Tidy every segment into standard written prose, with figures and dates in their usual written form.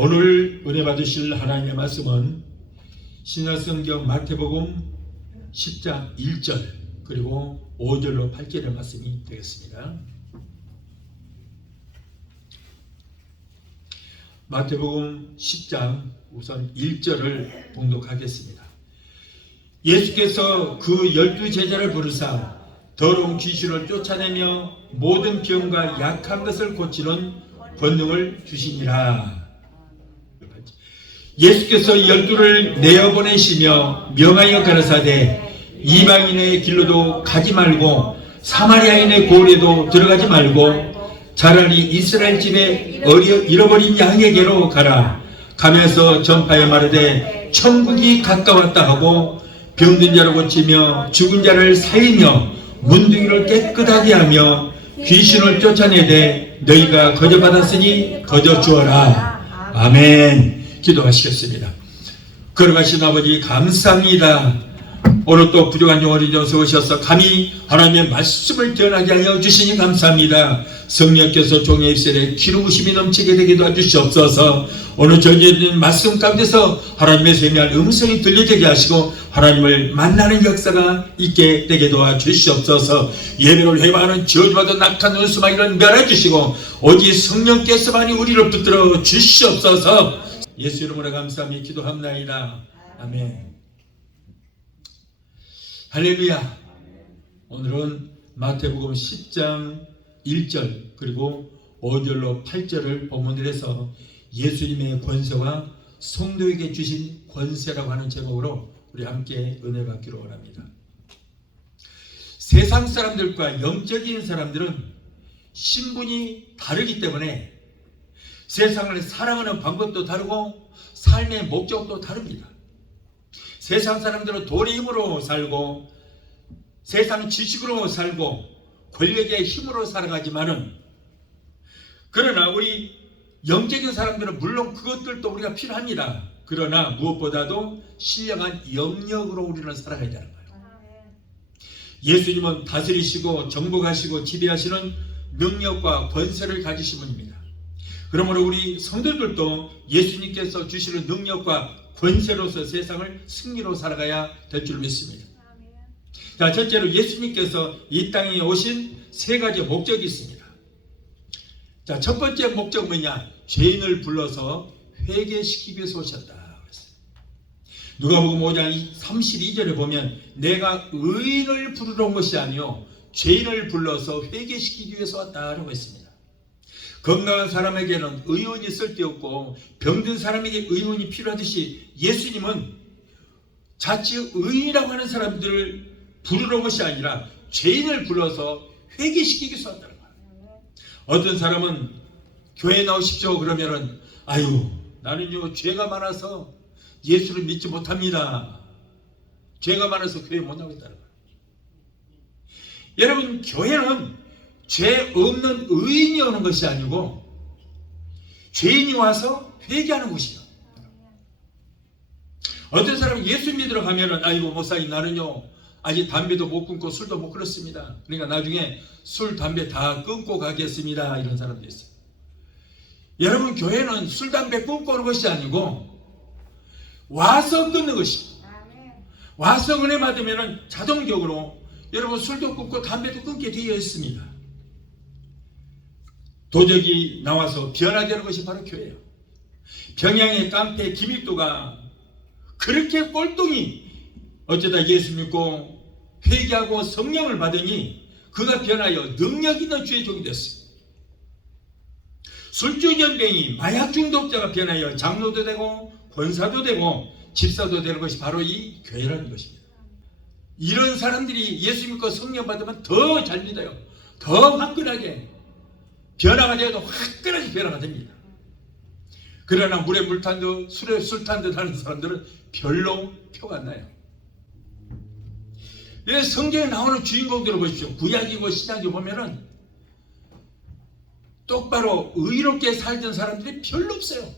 오늘 은혜 받으실 하나님의 말씀은 신약성경 마태복음 10장 1절 그리고 5절로 8절의 말씀이 되겠습니다. 마태복음 10장 우선 1절을 봉독하겠습니다. 예수께서 그 12제자를 부르사 더러운 귀신을 쫓아내며 모든 병과 약한 것을 고치는 권능을 주시니라. 예수께서 12를 내어보내시며 명하여 가라사대 이방인의 길로도 가지 말고 사마리아인의 고을에도 들어가지 말고 차라리 이스라엘 집에 잃어버린 양에게로 가라. 가면서 전파에 말하되 천국이 가까웠다 하고 병든 자를 고치며 죽은 자를 살리며 문둥이를 깨끗하게 하며 귀신을 쫓아내되 너희가 거저 받았으니 거저 주어라. 아멘. 기도하시겠습니다. 걸어가신 아버지 감사합니다. 오늘 또 부족한 영혼이 되어서 오셔서 감히 하나님의 말씀을 전하게 하여 주시니 감사합니다. 성령께서 종의 입술에 기름부심이 넘치게 되게 도와주시옵소서. 오늘 전해드린 말씀 가운데서 하나님의 세미한 음성이 들려지게 하시고 하나님을 만나는 역사가 있게 되게 도와주시옵소서. 예배를 회방하는 저주받은 낙한 원수마귀를 멸해주시고 오직 성령께서만이 우리를 붙들어 주시옵소서. 예수 이름으로 감사하며 기도합나이다. 아멘. 할렐루야. 오늘은 마태복음 10장 1절 그리고 5절로 8절을 본문으로 해서 예수님의 권세와 성도에게 주신 권세라고 하는 제목으로 우리 함께 은혜 받기로 원합니다. 세상 사람들과 영적인 사람들은 신분이 다르기 때문에 세상을 살아가는 방법도 다르고 삶의 목적도 다릅니다. 세상 사람들은 돈의 힘으로 살고 세상 지식으로 살고 권력의 힘으로 살아가지만은 그러나 우리 영적인 사람들은 물론 그것들도 우리가 필요합니다. 그러나 무엇보다도 신령한 영역으로 우리는 살아가야 되는 거예요. 예수님은 다스리시고 정복하시고 지배하시는 능력과 권세를 가지신 분입니다. 그러므로 우리 성도들도 예수님께서 주시는 능력과 권세로서 세상을 승리로 살아가야 될 줄 믿습니다. 자, 첫째로 예수님께서 이 땅에 오신 세 가지 목적이 있습니다. 자, 첫 번째 목적은 뭐냐? 죄인을 불러서 회개시키기 위해서 오셨다. 누가복음 5장 32절에 보면 내가 의인을 부르러 온 것이 아니요 죄인을 불러서 회개시키기 위해서 왔다라고 했습니다. 건강한 사람에게는 의원이 쓸데없고 병든 사람에게 의원이 필요하듯이 예수님은 자칫 의인이라고 하는 사람들을 부르러 온 것이 아니라 죄인을 불러서 회개시키기 위해서 왔다는 거예요. 어떤 사람은 교회에 나오십시오 그러면은 아유 나는요 죄가 많아서 예수를 믿지 못합니다. 죄가 많아서 교회에 못 나오겠다는 거예요. 여러분 교회는 죄 없는 의인이 오는 것이 아니고 죄인이 와서 회개하는 곳이에요. 어떤 사람은 예수 믿으러 가면은 아이고 목사님 나는요 아직 담배도 못 끊고 술도 못 끊었습니다. 그러니까 나중에 술 담배 다 끊고 가겠습니다. 이런 사람도 있어요. 여러분 교회는 술 담배 끊고 오는 것이 아니고 와서 끊는 것입니다. 와서 은혜 받으면은 자동적으로 여러분 술도 끊고 담배도 끊게 되어 있습니다. 도적이 나와서 변화되는 것이 바로 교회예요. 평양의 깡패 김일도가 그렇게 꼴통이 어쩌다 예수 믿고 회개하고 성령을 받으니 그가 변하여 능력 있는 주의 종이 됐어요. 술주전병이 마약 중독자가 변하여 장로도 되고 권사도 되고 집사도 되는 것이 바로 이 교회라는 것입니다. 이런 사람들이 예수 믿고 성령 받으면 더 잘 믿어요. 더 화끈하게 변화가 되어도 화끈하게 변화가 됩니다. 그러나 물에 물 탄 듯 술에 술 탄 듯 하는 사람들은 별로 표가 안 나요. 성경에 나오는 주인공들을 보십시오. 구약이고 신약이 보면은 똑바로 의롭게 살던 사람들이 별로 없어요.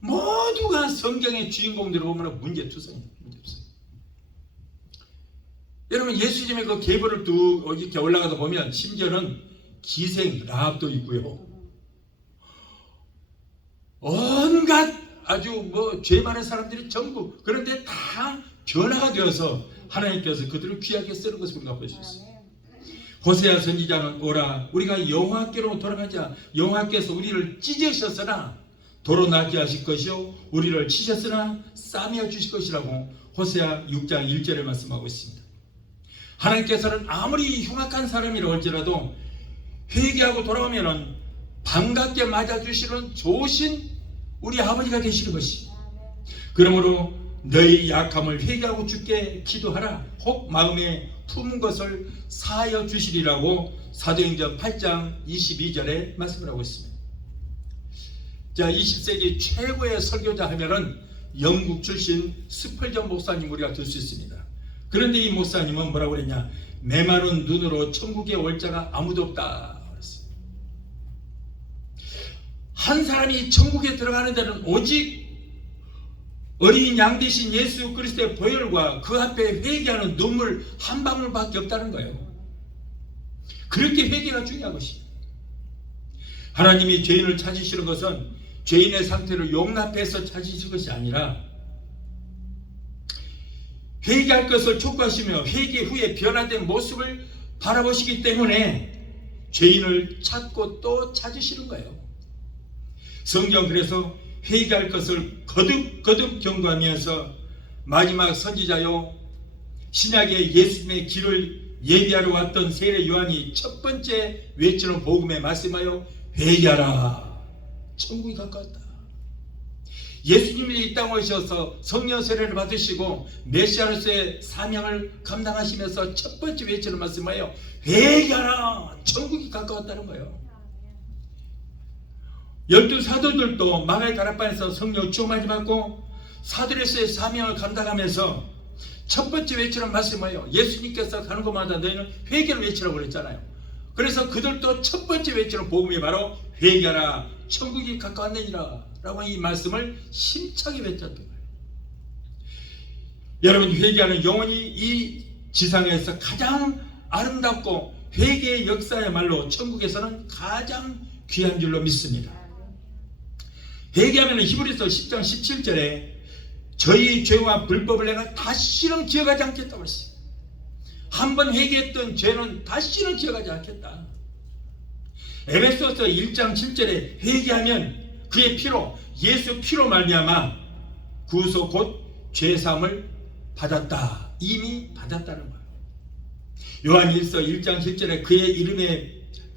모두가 성경의 주인공들을 보면 문제투성이에요. 문제투성. 여러분 예수님의 그 계보를 쭉 이렇게 올라가다 보면 심지어는 기생 라합도 있고요. 온갖 아주 죄 많은 사람들이 전부 그런데 다 변화가 되어서 하나님께서 그들을 귀하게 쓰는 것을 우리가 볼 수 있습니다. 호세아 선지자는 오라 우리가 여호와께로 돌아가자. 여호와께서 우리를 찢으셨으나 도로 나게 하실 것이요 우리를 치셨으나 싸매어 주실 것이라고 호세아 6장 1절에 말씀하고 있습니다. 하나님께서는 아무리 흉악한 사람이라 할지라도 회개하고 돌아오면은 반갑게 맞아주시는 좋으신 우리 아버지가 되시는 것이. 그러므로 너희 약함을 회개하고 주께 기도하라. 혹 마음에 품은 것을 사하여 주시리라고 사도행전 8장 22절에 말씀을 하고 있습니다. 자, 20세기 최고의 설교자 하면은 영국 출신 스펄전 목사님 우리가 들 수 있습니다. 그런데 이 목사님은 뭐라고 그랬냐? 메마른 눈으로 천국에 올 자가 아무도 없다 그랬어요. 한 사람이 천국에 들어가는 데는 오직 어린 양 대신 예수 그리스도의 보혈과 그 앞에 회개하는 눈물 한 방울밖에 없다는 거예요. 그렇게 회개가 중요한 것입니다. 하나님이 죄인을 찾으시는 것은 죄인의 상태를 용납해서 찾으실 것이 아니라 회개할 것을 촉구하시며 회개 후에 변화된 모습을 바라보시기 때문에 죄인을 찾고 또 찾으시는 거예요. 성경 그래서 회개할 것을 거듭 경고하면서 마지막 선지자요 신약의 예수님의 길을 예비하러 왔던 세례 요한이 첫 번째 외치는 복음에 말씀하여 회개하라. 천국이 가까웠다. 예수님이 이 땅에 오셔서 성령 세례를 받으시고 메시아로서의 사명을 감당하시면서 첫 번째 외치는 말씀하여 회개하라. 천국이 가까웠다는 거예요. 12 사도들도 마가의 다락방에서 성령 충만히 받고 사도로서의 사명을 감당하면서 첫 번째 외치는 말씀이에요. 예수님께서 가는 곳마다 너희는 회개를 외치라고 그랬잖아요. 그래서 그들도 첫 번째 외치는 복음이 바로 회개하라 천국이 가까웠느니라 라고 이 말씀을 심차게 외쳤던 거예요. 여러분 회개하는 영혼이 이 지상에서 가장 아름답고 회개의 역사야말로 천국에서는 가장 귀한 줄로 믿습니다. 회개하면 히브리서 10장 17절에 저희 죄와 불법을 내가 다시는 기억하지 않겠다고 했어요. 한번 회개했던 죄는 다시는 기억하지 않겠다. 에베소서 1장 7절에 회개하면 그의 피로 예수 피로 말미암아 구속 곧 죄사함을 받았다. 이미 받았다는 거예요. 요한일서 1장 7절에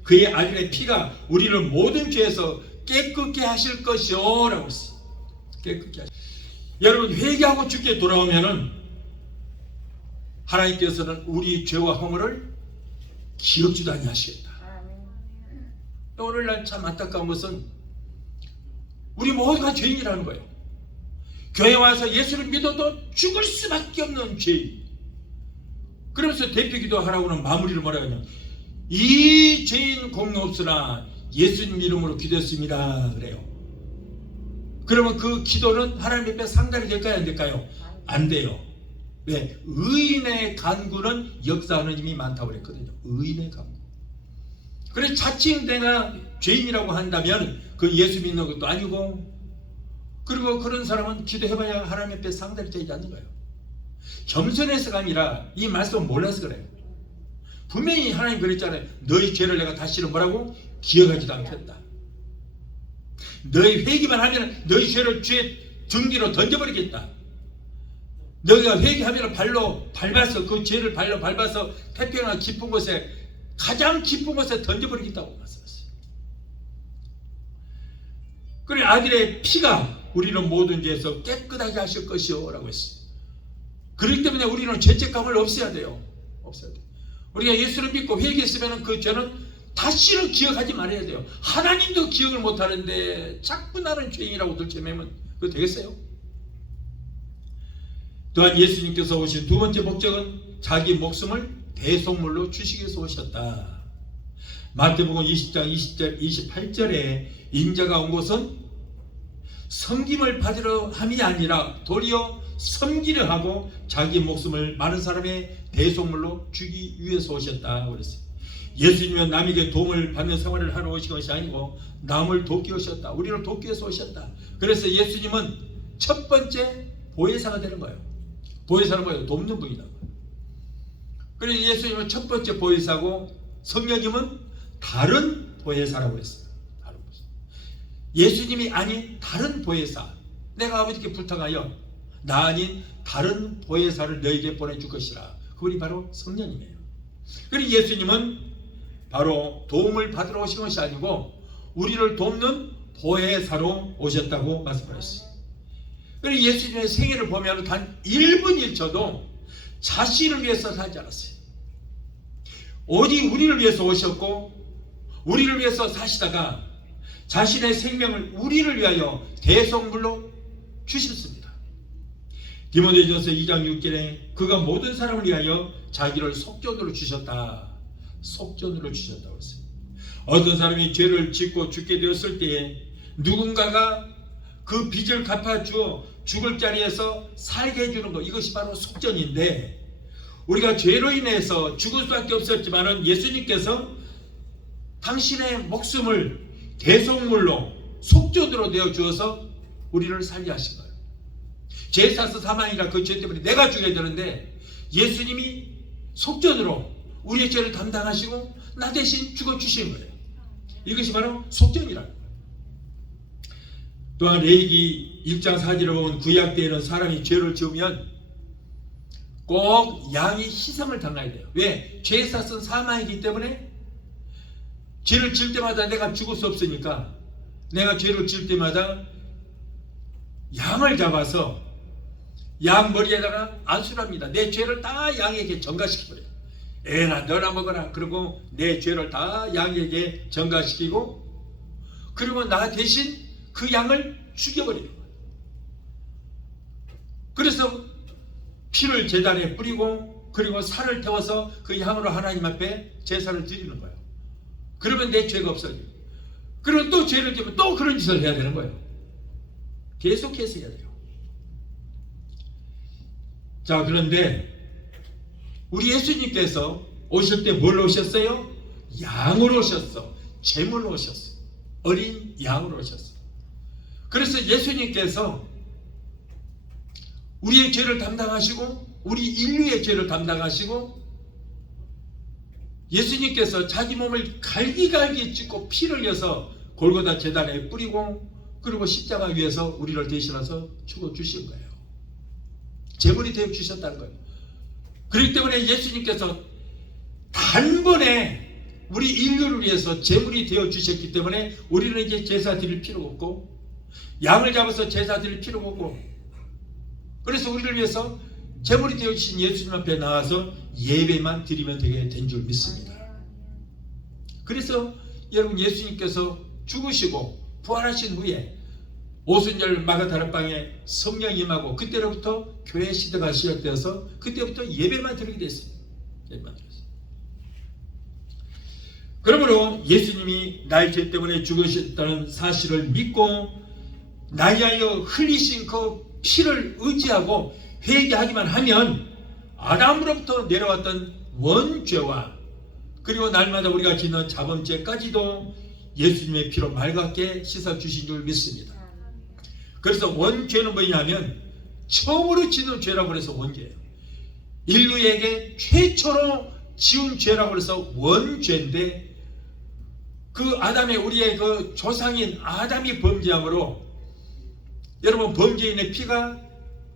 그의 아들의 피가 우리를 모든 죄에서 깨끗게 하실 것이요 라고 했어요. 깨끗게 하실. 여러분 회개하고 주께 돌아오면은 하나님께서는 우리 죄와 허물을 기억지도 아니하시겠다. 오늘날 참 안타까운 것은 우리 모두가 죄인이라는 거예요. 교회 와서 예수를 믿어도 죽을 수밖에 없는 죄인. 그러면서 대표기도 하라고는 마무리를 뭐라고 하냐, 이 죄인 공로 없으나 예수님 이름으로 기도했습니다 그래요. 그러면 그 기도는 하나님 앞에 상달이 될까요 안 될까요? 안 돼요. 왜? 의인의 간구는 역사하는 힘이 많다고 그랬거든요. 의인의 간구. 그래 자칭 내가 죄인이라고 한다면 그 예수 믿는 것도 아니고, 그리고 그런 사람은 기도해봐야 하나님 앞에 상달이 되지 않는 거예요. 겸손해서가 아니라 이 말씀을 몰라서 그래요. 분명히 하나님 그랬잖아요. 너희 죄를 내가 다시는 뭐라고? 기억하지도 않겠다. 너희 회개만 하면 너희 죄를 주의 등 뒤로 던져버리겠다. 너희가 회개하면 발로 밟아서 그 죄를 발로 밟아서 태평한 깊은 곳에 가장 깊은 곳에 던져버리겠다고 말씀하셨어요. 그래 아들의 피가 우리는 모든 죄에서 깨끗하게 하실 것이요 라고 했어요. 그렇기 때문에 우리는 죄책감을 없애야 돼요. 없애야 돼요. 우리가 예수를 믿고 회개했으면 그 죄는 다시는 기억하지 말아야 돼요. 하나님도 기억을 못하는데 자꾸 나는 죄인이라고 들쳐매면 그거 되겠어요? 또한 예수님께서 오신 두 번째 목적은 자기 목숨을 대속물로 주시기 위해서 오셨다. 마태복음 20장 20절 28절에 인자가 온 곳은 섬김을 받으려 함이 아니라 도리어 섬기려 하고 자기 목숨을 많은 사람의 대속물로 주기 위해서 오셨다 그랬어요. 예수님은 남에게 도움을 받는 생활을 하러 오신 것이 아니고 남을 돕기 오셨다. 우리를 돕기 위해서 오셨다. 그래서 예수님은 첫 번째 보혜사가 되는 거예요. 보혜사는 뭐예요? 돕는 분이다. 그래서 예수님은 첫 번째 보혜사고 성령님은 다른 보혜사라고 했어요. 다른 보혜사. 예수님이 아닌 다른 보혜사. 내가 아버지께 부탁하여 나 아닌 다른 보혜사를 너에게 보내줄 것이라. 그분이 바로 성령님이에요. 그리고 예수님은 바로 도움을 받으러 오신 것이 아니고 우리를 돕는 보혜사로 오셨다고 말씀하셨어요. 그리고 예수님의 생애를 보면 단 1분 1초도 자신을 위해서 살지 않았어요. 오직 우리를 위해서 오셨고 우리를 위해서 사시다가 자신의 생명을 우리를 위하여 대속물로 주셨습니다. 디모데전서 2장 6절에 그가 모든 사람을 위하여 자기를 속전으로 주셨다. 속전으로 주셨다고 했어요. 어떤 사람이 죄를 짓고 죽게 되었을 때에 누군가가 그 빚을 갚아주어 죽을 자리에서 살게 해주는 것, 이것이 바로 속전인데 우리가 죄로 인해서 죽을 수밖에 없었지만 예수님께서 당신의 목숨을 대속물로 속전으로 되어 주어서 우리를 살게 하신 거예요. 죄 사서 사망이라 그 죄 때문에 내가 죽어야 되는데 예수님이 속전으로 우리의 죄를 담당하시고 나 대신 죽어주신 거예요. 이것이 바로 속전이라는 거예요. 또한 레위기 1장 4절에 보면 구약 때에는 사람이 죄를 지으면 꼭 양의 희생을 당해야 돼요. 왜? 죄 사선 사망이기 때문에 죄를 지을 때마다 내가 죽을 수 없으니까 내가 죄를 지을 때마다 양을 잡아서 양 머리에다가 안수합니다. 내 죄를 다 양에게 전가시켜버려요. 에나 너나 먹어라. 그리고 내 죄를 다 양에게 전가시키고 그리고 나 대신 그 양을 죽여버리는 거예요. 그래서 피를 제단에 뿌리고 그리고 살을 태워서 그 양으로 하나님 앞에 제사를 드리는 거예요. 그러면 내 죄가 없어져요. 그러면 또 죄를 지면 또 그런 짓을 해야 되는 거예요. 계속해서 해야 돼요. 자, 그런데 우리 예수님께서 오실 때 뭘 오셨어요? 양으로 오셨어. 제물로 오셨어. 어린 양으로 오셨어. 그래서 예수님께서 우리의 죄를 담당하시고 우리 인류의 죄를 담당하시고 예수님께서 자기 몸을 갈기갈기 찢고 피를 흘려서 골고다 제단에 뿌리고 그리고 십자가 위에서 우리를 대신해서 죽어주신 거예요. 제물이 되어 주셨다는 거예요. 그렇기 때문에 예수님께서 단번에 우리 인류를 위해서 제물이 되어 주셨기 때문에 우리는 이제 제사 드릴 필요가 없고 양을 잡아서 제사 드릴 필요가 없고 그래서 우리를 위해서 제물이 되어 주신 예수님 앞에 나와서 예배만 드리면 되게 된 줄 믿습니다. 그래서 여러분 예수님께서 죽으시고 부활하신 후에 오순절 마가다락방에 성령 임하고 그때로부터 교회 시대가 시작되어서 그때부터 예배만 드리게 됐습니다. 예배만 드렸어요. 그러므로 예수님이 나의 죄 때문에 죽으셨다는 사실을 믿고 나에 하여 흘리신 그 피를 의지하고 회개하기만 하면 아담으로부터 내려왔던 원죄와 그리고 날마다 우리가 짓는 자범죄까지도 예수님의 피로 맑게 씻어주신 줄 믿습니다. 그래서 원죄는 뭐냐면 처음으로 짓는 죄라고 해서 원죄예요. 인류에게 최초로 지은 죄라고 해서 원죄인데 그 아담의 우리의 그 조상인 아담이 범죄함으로 여러분 범죄인의 피가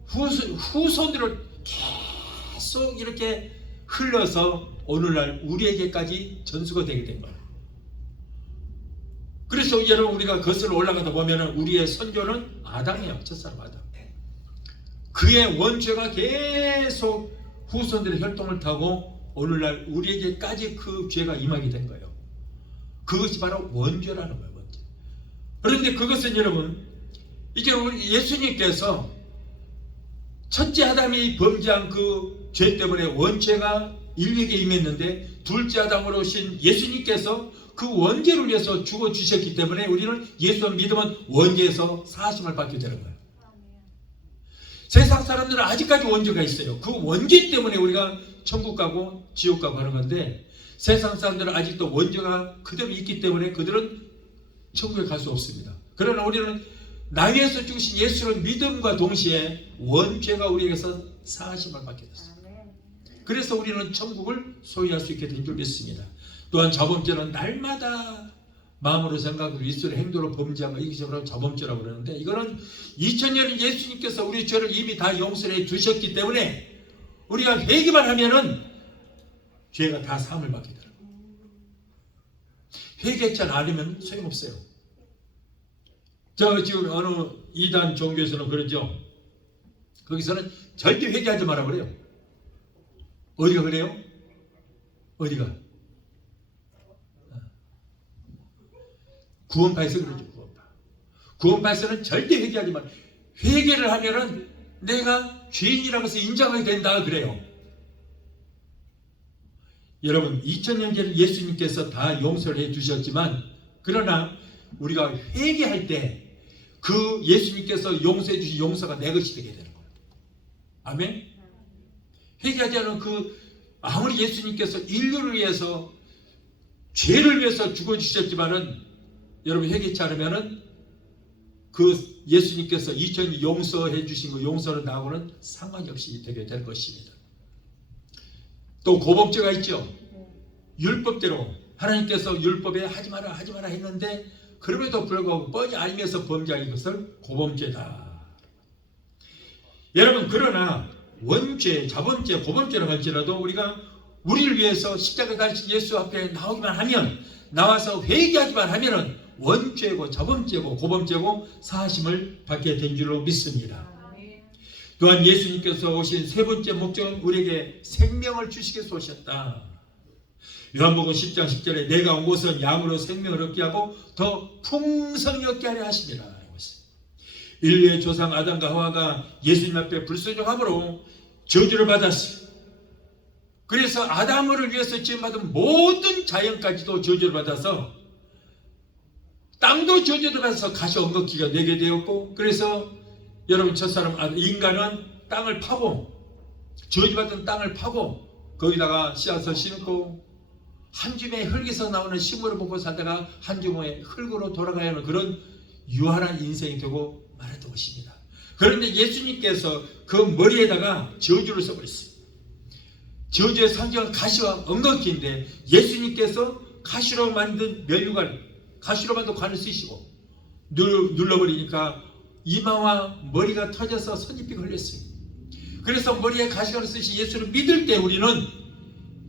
후손들을 계속 이렇게 흘러서 오늘날 우리에게까지 전수가 되게 된 거예요. 그래서 여러분 우리가 거슬러 올라가다 보면 우리의 선조는 아담이에요. 첫사람 아담. 그의 원죄가 계속 후손들의 혈통을 타고 오늘날 우리에게까지 그 죄가 임하게 된 거예요. 그것이 바로 원죄라는 거예요. 원죄. 그런데 그것은 여러분 이제 우리 예수님께서 첫째 아담이 범죄한 그 죄 때문에 원죄가 인류에게 임했는데 둘째 아담으로 오신 예수님께서 그 원죄를 위해서 죽어주셨기 때문에 우리는 예수를 믿으면 원죄에서 사하심을 받게 되는 거예요. 세상 사람들은 아직까지 원죄가 있어요. 그 원죄 때문에 우리가 천국 가고 지옥 가고 하는 건데 세상 사람들은 아직도 원죄가 그대로 있기 때문에 그들은 천국에 갈 수 없습니다. 그러나 우리는 나 위해서 죽으신 예수를 믿음과 동시에 원죄가 우리에게서 사하심을 받게 됐습니다. 그래서 우리는 천국을 소유할 수 있게 된 줄 믿습니다. 또한 자범죄는 날마다 마음으로 생각으로 입술로 행동으로 범죄한 거 이것이 바로 자범죄라고 그러는데 이거는 2000년은 예수님께서 우리 죄를 이미 다 용서해 주셨기 때문에 우리가 회개만 하면은 죄가 다 사함을 받게 되는 거예요. 회개하지 않으면 소용없어요. 저 지금 어느 이단 종교에서는 그러죠. 거기서는 절대 회개하지 마라 그래요. 어디가 그래요? 어디가? 구원파에서 그러죠. 구원파에서는 절대 회개하지 마라. 회개를 하면은 내가 죄인이라고 해서 인정하게 된다 그래요. 여러분 2000년 전에 예수님께서 다 용서를 해주셨지만 그러나 우리가 회개할 때 그 예수님께서 용서해 주신 용서가 내 것이 되게 되는 거예요. 아멘. 회개하지 않은 그 아무리 예수님께서 인류를 위해서 죄를 위해서 죽어주셨지만은 여러분 회개치 않으면은 그 예수님께서 2000년 용서해 주신 그 용서는 나하고는 상관이 없이 되게 될 것입니다. 또 고범죄가 있죠. 율법대로 하나님께서 율법에 하지 마라 했는데 그럼에도 불구하고 뻔히 알면서 범죄한 것을 고범죄다. 여러분 그러나 원죄, 자범죄, 고범죄라고 할지라도 우리가 우리를 위해서 십자가에 달리신 예수 앞에 나오기만 하면 나와서 회개하기만 하면은 원죄고 자범죄고 고범죄고 사하심을 받게 된 줄로 믿습니다. 또한 예수님께서 오신 세 번째 목적은 우리에게 생명을 주시기 위해서 오셨다. 요한복음 10장 10절에 내가 온 것은 양으로 생명을 얻게 하고 더 풍성히 얻게 하려 하심이라. 인류의 조상 아담과 하와가 예수님 앞에 불순종함으로 저주를 받았어요. 그래서 아담을 위해서 지음받은 모든 자연까지도 저주를 받아서 땅도 저주를 받아서 가시 엉겅퀴가 내게 되었고 그래서 여러분 첫사람 인간은 땅을 파고 저주받은 땅을 파고 거기다가 씨앗을 심고 한 줌의 흙에서 나오는 식물을 먹고 살다가 한 줌의 흙으로 돌아가야 하는 그런 유한한 인생이 되고 말했던 것입니다. 그런데 예수님께서 그 머리에다가 저주를 써버렸어요. 저주의 상징은 가시와 엉겅퀴인데 예수님께서 가시로 만든 면류관, 가시로 만든 관을 쓰시고 눌러버리니까 이마와 머리가 터져서 선짓비가 흘렸어요. 그래서 머리에 가시관을 쓰신 예수를 믿을 때 우리는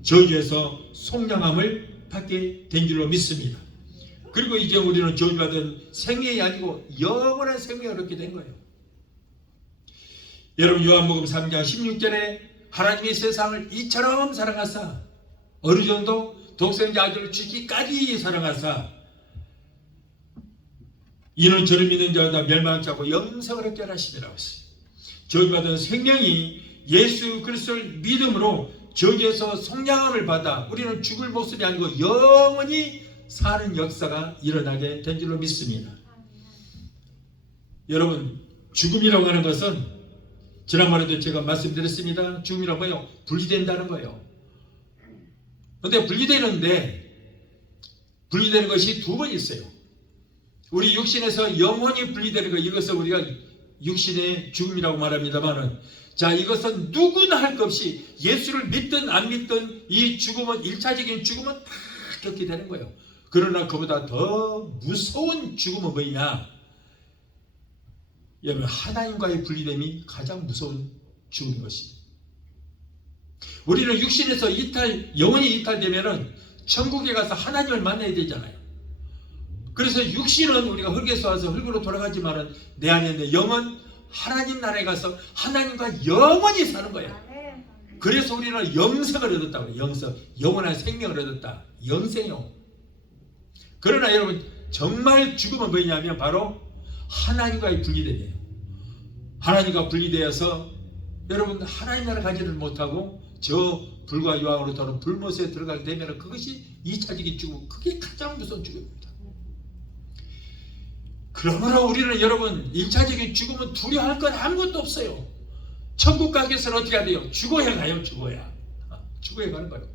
저주에서 속량함을 받게 된 줄로 믿습니다. 그리고 이제 우리는 저주받은 생명이 아니고 영원한 생명을 얻게 된 거예요. 여러분 요한복음 3장 16절에 하나님이 세상을 이처럼 사랑하사 어느 정도 독생자 아들을 주기까지 사랑하사 이는 저를 믿는 자가 멸망치 않고 영생을 얻게 하시리라고 했어요. 저주받은 생명이 예수 그리스도를 믿음으로 저주에서 속량함을 받아 우리는 죽을 모습이 아니고 영원히 사는 역사가 일어나게 된 줄로 믿습니다. 여러분 죽음이라고 하는 것은 지난번에도 제가 말씀드렸습니다. 죽음이라고 뭐예요? 분리된다는 거예요. 그런데 분리되는 것이 두 번 있어요. 우리 육신에서 영원히 분리되는 것, 이것을 우리가 육신의 죽음이라고 말합니다만은 자, 이것은 누구나 할 것 없이 예수를 믿든 안 믿든 이 죽음은 1차적인 죽음은 다 겪게 되는 거예요. 그러나 그보다 더 무서운 죽음은 뭐냐? 여러분, 하나님과의 분리됨이 가장 무서운 죽음인 것이죠. 우리는 육신에서 영혼이 이탈되면은 천국에 가서 하나님을 만나야 되잖아요. 그래서 육신은 우리가 흙에서 와서 흙으로 돌아가지만은 내 안에 내 영은 하나님 나라에 가서 하나님과 영원히 사는 거예요. 그래서 우리는 영생을 얻었다고 해요. 영생, 영원한 생명을 얻었다. 영생이요. 그러나 여러분, 정말 죽음은 뭐냐면 바로 하나님과의 분리됨이에요. 하나님과 분리되어서 여러분, 하나님 나라 가지를 못하고 저 불과 유황으로 도는 불못에 들어가게 되면 그것이 2차적인 죽음, 그게 가장 무서운 죽음입니다. 그러므로 우리는 여러분, 1차적인 죽음은 두려워할 건 아무것도 없어요. 천국 가기 위해서는 어떻게 해야 돼요? 죽어야 가요. 죽어야 가는 거예요.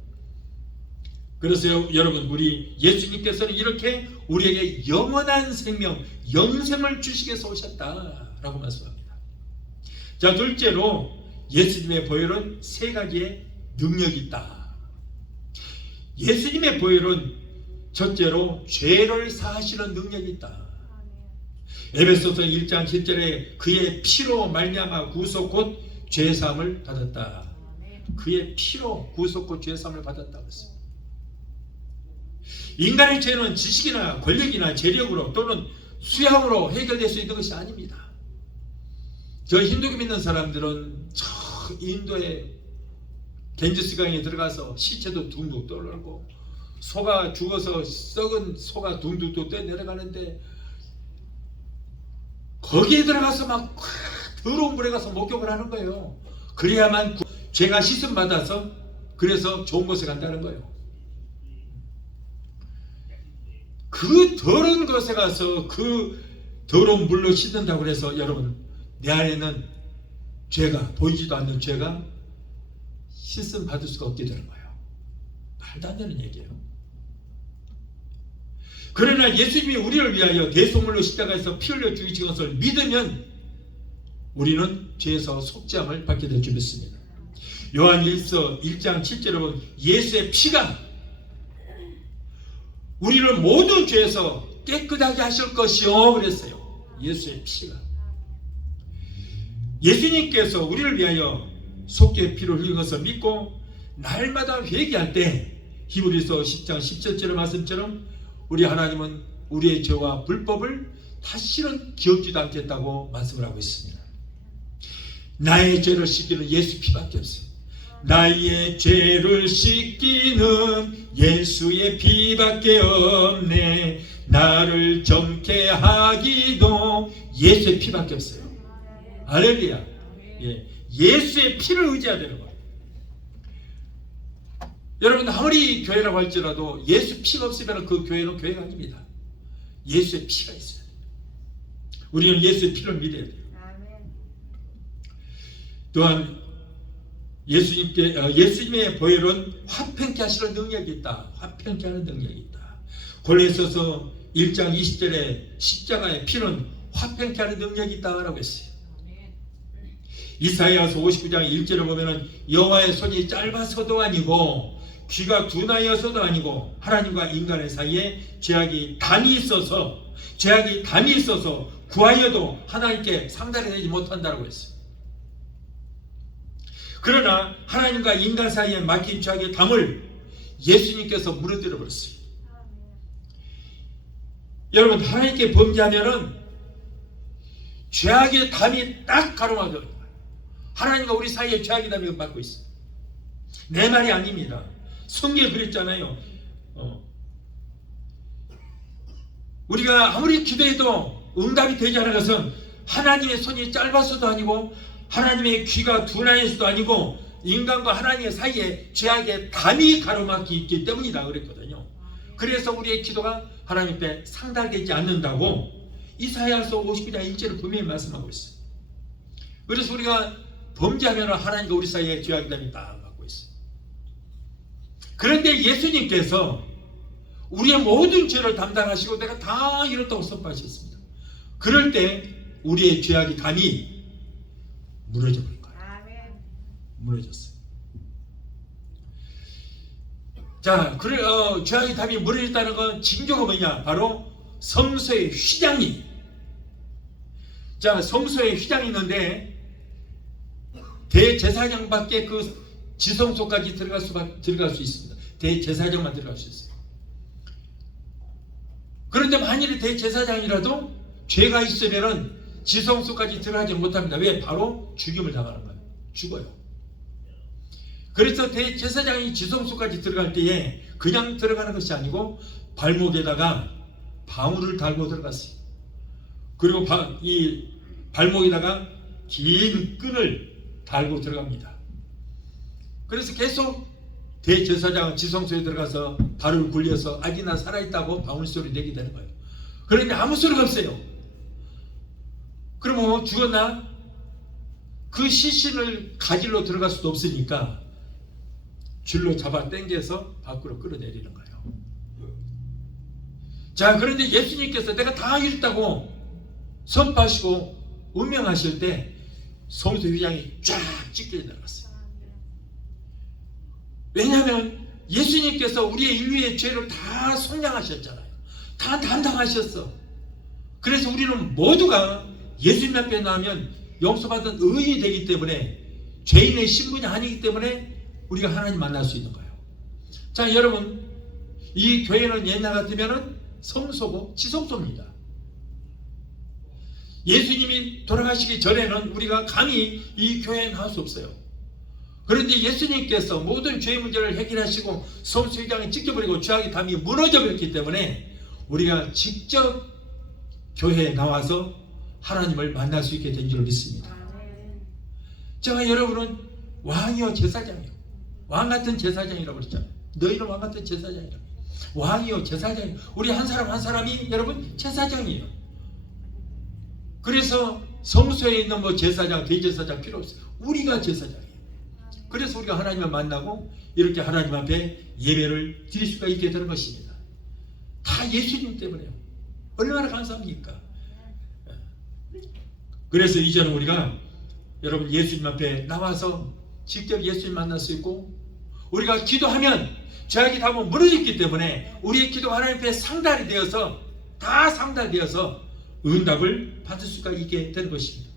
그래서 여러분, 우리 예수님께서는 이렇게 우리에게 영원한 생명, 영생을 주시기 위해서 오셨다라고 말씀합니다. 자, 둘째로 예수님의 보혈은 3가지의 능력이 있다. 예수님의 보혈은 첫째로 죄를 사하시는 능력이 있다. 에베소서 1장 10절에 그의 피로 말미암아 구속 곧 죄사함을 받았다. 그의 피로 구속 곧 죄사함을 받았다고 했습니다. 인간의 죄는 지식이나 권력이나 재력으로 또는 수양으로 해결될 수 있는 것이 아닙니다. 저 힌두교 믿는 사람들은 저 인도의 겐지스강에 들어가서 시체도 둥둥 떠오르고 소가 죽어서 썩은 소가 둥둥 떠내려가는데 거기에 들어가서 막 더러운 물에 가서 목욕을 하는 거예요. 그래야만 죄가 씻음 받아서 그래서 좋은 곳에 간다는 거예요. 그 더러운 곳에 가서 그 더러운 물로 씻는다고 해서 여러분, 내 안에는 죄가, 보이지도 않는 죄가 씻음 받을 수가 없게 되는 거예요. 말도 안 되는 얘기예요. 그러나 예수님이 우리를 위하여 대속물로 십자가에서 피 흘려 죽이신 것을 믿으면 우리는 죄에서 속죄함을 받게 될 줄 믿습니다. 요한 1장 7절에 보면 예수의 피가 우리를 모든 죄에서 깨끗하게 하실 것이요 그랬어요. 예수의 피가. 예수님께서 우리를 위하여 속죄의 피를 흘린 것을 믿고 날마다 회개할 때 히브리서 10장 17절의 말씀처럼 우리 하나님은 우리의 죄와 불법을 다시는 기억지도 않겠다고 말씀을 하고 있습니다. 나의 죄를 씻기는 예수 피밖에 없어요. 나의 죄를 씻기는 예수의 피밖에 없네. 나를 정케 하기도 예수의 피밖에 없어요. 할렐루야. 예수의 피를 의지해야 되는 거예요. 여러분, 아무리 교회라고 할지라도 예수 피가 없으면 그 교회는 교회가 아닙니다. 예수의 피가 있어요. 우리는 예수의 피를 믿어야 돼요. 또한 예수님의 보혈은 화평케 하시는 능력이 있다. 화평케 하는 능력이 있다. 골로새서 1장 20절에 십자가의 피는 화평케 하는 능력이 있다라고 했어요. 이사야서 59장 1절에 보면은 여호와의 손이 짧아서도 아니고 귀가 둔하여서도 아니고 하나님과 인간의 사이에 죄악이 담이 있어서 구하여도 하나님께 상달이 되지 못한다고 했어요. 그러나 하나님과 인간 사이에 막힌 죄악의 담을 예수님께서 무너뜨려 버렸어요. 여러분, 하나님께 범죄하면은 죄악의 담이 딱 가로막혀요. 하나님과 우리 사이에 죄악의 담이 막고 있어요. 내 말이 아닙니다. 성경에 그랬잖아요. 우리가 아무리 기도해도 응답이 되지 않은 것은 하나님의 손이 짧아서도 아니고 하나님의 귀가 둔하여서도 아니고 인간과 하나님의 사이에 죄악의 담이 가로막혀 있기 때문이다 그랬거든요. 그래서 우리의 기도가 하나님 앞에 상달되지 않는다고 이사야서 59장 1절을 분명히 말씀하고 있어요. 그래서 우리가 범죄하면 하나님과 우리 사이에 죄악의 담이 딱 막고 있어요. 그런데 예수님께서 우리의 모든 죄를 담당하시고 내가 다 이렇다고 선포하셨습니다. 그럴 때 우리의 죄악의 담이 무너져 버린 거예요. 무너졌어요. 자, 죄악의 담이 무너졌다는 건 징조가 뭐냐? 바로 성소의 휘장이 자, 성소에 휘장이 있는데 대제사장밖에 그 지성소까지 들어갈 수 있습니다. 대제사장만 들어갈 수 있어요. 그런데 만일에 대제사장이라도 죄가 있으면은 지성소까지 들어가지 못합니다. 왜? 바로 죽임을 당하는 거예요. 죽어요. 그래서 대제사장이 지성소까지 들어갈 때에 그냥 들어가는 것이 아니고 발목에다가 방울을 달고 들어갔어요. 그리고 이 발목에다가 긴 끈을 달고 들어갑니다. 그래서 계속 대제사장은 지성소에 들어가서 발을 굴려서 아기나 살아있다고 방울 소리 내게 되는 거예요. 그런데 아무 소리가 없어요. 그러면 죽었나? 그 시신을 가지러 들어갈 수도 없으니까 줄로 잡아 당겨서 밖으로 끌어내리는 거예요. 자, 그런데 예수님께서 내가 다 이뤘다고 선포하시고 운명하실 때 성소 휘장이 쫙 찢겨 내려갔어요. 왜냐하면 예수님께서 우리의 인류의 죄를 다 속량하셨잖아요. 다 담당하셨어. 그래서 우리는 모두가 예수님 앞에 나오면 용서받은 의인이 되기 때문에 죄인의 신분이 아니기 때문에 우리가 하나님 만날 수 있는 거예요. 자, 여러분, 이 교회는 옛날 같으면 성소고 지성소입니다. 예수님이 돌아가시기 전에는 우리가 감히 이 교회에 나올 수 없어요. 그런데 예수님께서 모든 죄의 문제를 해결하시고 성소 휘장을 찢겨버리고 죄악의 담이 무너져 버렸기 때문에 우리가 직접 교회에 나와서 하나님을 만날 수 있게 된 줄 믿습니다. 제가 여러분은 왕이요 제사장이요, 왕같은 제사장이라고 그랬잖아요. 너희는 왕같은 제사장이라고. 왕이요 제사장이요. 우리 한 사람 한 사람이 여러분 제사장이에요. 그래서 성소에 있는 뭐 제사장, 대제사장 필요 없어요. 우리가 제사장이에요. 그래서 우리가 하나님을 만나고 이렇게 하나님 앞에 예배를 드릴 수가 있게 되는 것입니다. 다 예수님 때문에요. 얼마나 감사합니까? 그래서 이제는 우리가 여러분 예수님 앞에 나와서 직접 예수님 만날 수 있고, 우리가 기도하면 죄악이 다 무너졌기 때문에 우리의 기도가 하나님 앞에 상달이 되어서 다 상달되어서 응답을 받을 수가 있게 되는 것입니다.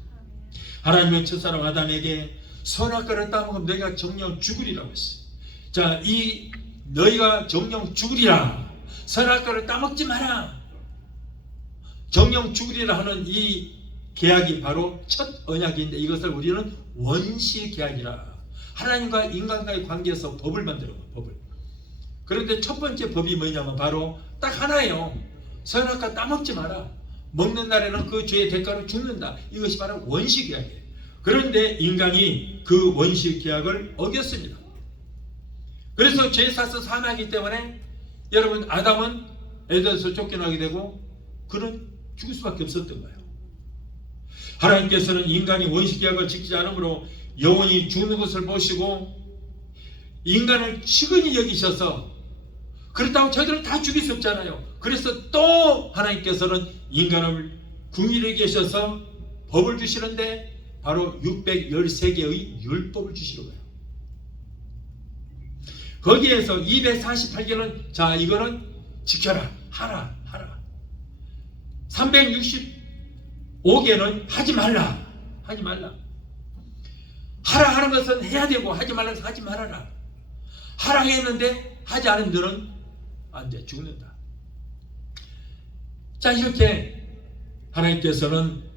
하나님은 첫사람 아담에게 선악과를 따먹으면 너희가 정령 죽으리라고 했어요. 자, 이 너희가 정령 죽으리라, 선악과를 따먹지 마라, 정령 죽으리라 하는 이 계약이 바로 첫 언약인데, 이것을 우리는 원시 계약이라, 하나님과 인간과의 관계에서 법을 만들어 거예요. 법을. 그런데 첫 번째 법이 뭐냐면 바로 딱 하나예요. 선악과 따먹지 마라. 먹는 날에는 그 죄의 대가로 죽는다. 이것이 바로 원시 계약이에요. 그런데 인간이 그 원시 계약을 어겼습니다. 그래서 죄 사서 사망하기 때문에 여러분 아담은 에덴에서 쫓겨나게 되고 그는 죽을 수밖에 없었던 거예요. 하나님께서는 인간이 원시 계약을 지키지 않으므로 영원히 죽는 것을 보시고 인간을 치근히 여기셔서, 그렇다고 저희들은 다 죽일 수 없잖아요. 그래서 또 하나님께서는 인간을 궁일에 계셔서 법을 주시는데 바로 613개의 율법을 주시는 거예요. 거기에서 248개는 자 이거는 지켜라, 하라. 365개는 하지 말라. 하라 하는 것은 해야 되고 하지 말라는 것은 하지 말아라. 하라 했는데 하지 않은 데는 안 돼, 죽는다. 자, 이렇게 하나님께서는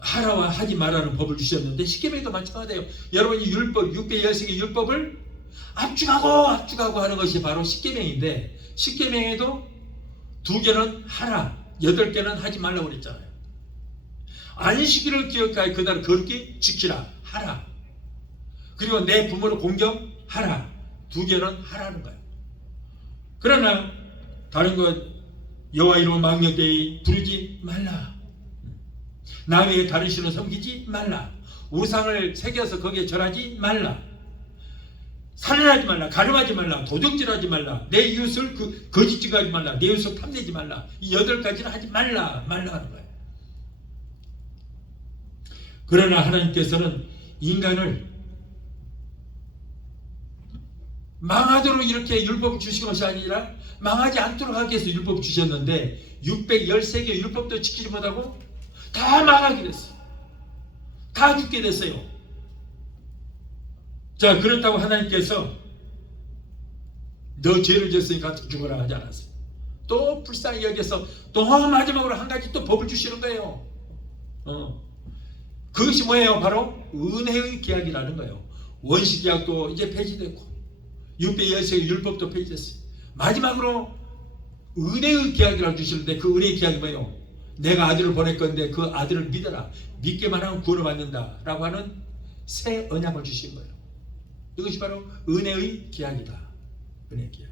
하라와 하지 말라는 법을 주셨는데 십계명도 마찬가지예요. 여러분이 율법 613개 율법을 압축하고 하는 것이 바로 십계명인데, 십계명에도 2개는 하라, 8개는 하지 말라고 그랬잖아요. 안식일을 기억하여 그날을 거룩히 지키라, 하라. 그리고 내 부모를 공경하라, 2개는 하라는 거예요. 그러나 다른 것, 여호와 이름을 망령되이 부르지 말라, 나 외에 다른 신을 섬기지 말라, 우상을 새겨서 거기에 절하지 말라, 살인하지 말라, 가늠하지 말라, 도적질하지 말라, 내 이웃을 거짓 증거하지 말라, 내 이웃을 탐내지 말라, 이 8가지는 하지 말라 하는 거예요. 그러나 하나님께서는 인간을 망하도록 이렇게 율법을 주신 것이 아니라 망하지 않도록 하기 위해서 율법을 주셨는데 613개 율법도 지키지 못하고 다 망하게 됐어요. 다 죽게 됐어요. 자, 그렇다고 하나님께서 너 죄를 지었으니까 죽어라 하지 않았어요. 또 불쌍히 여기서 또 마지막으로 한 가지 또 법을 주시는 거예요. 그것이 뭐예요? 바로 은혜의 계약이라는 거예요. 원시 계약도 이제 폐지됐고 613개 율법도 폐지됐어요. 마지막으로 은혜의 계약이라고 주시는데 그 은혜의 계약이 뭐예요? 내가 아들을 보낼 건데 그 아들을 믿어라. 믿기만 하면 구원을 받는다 라고 하는 새 언약을 주신 거예요. 이것이 바로 은혜의 계약이다. 은혜의 계약.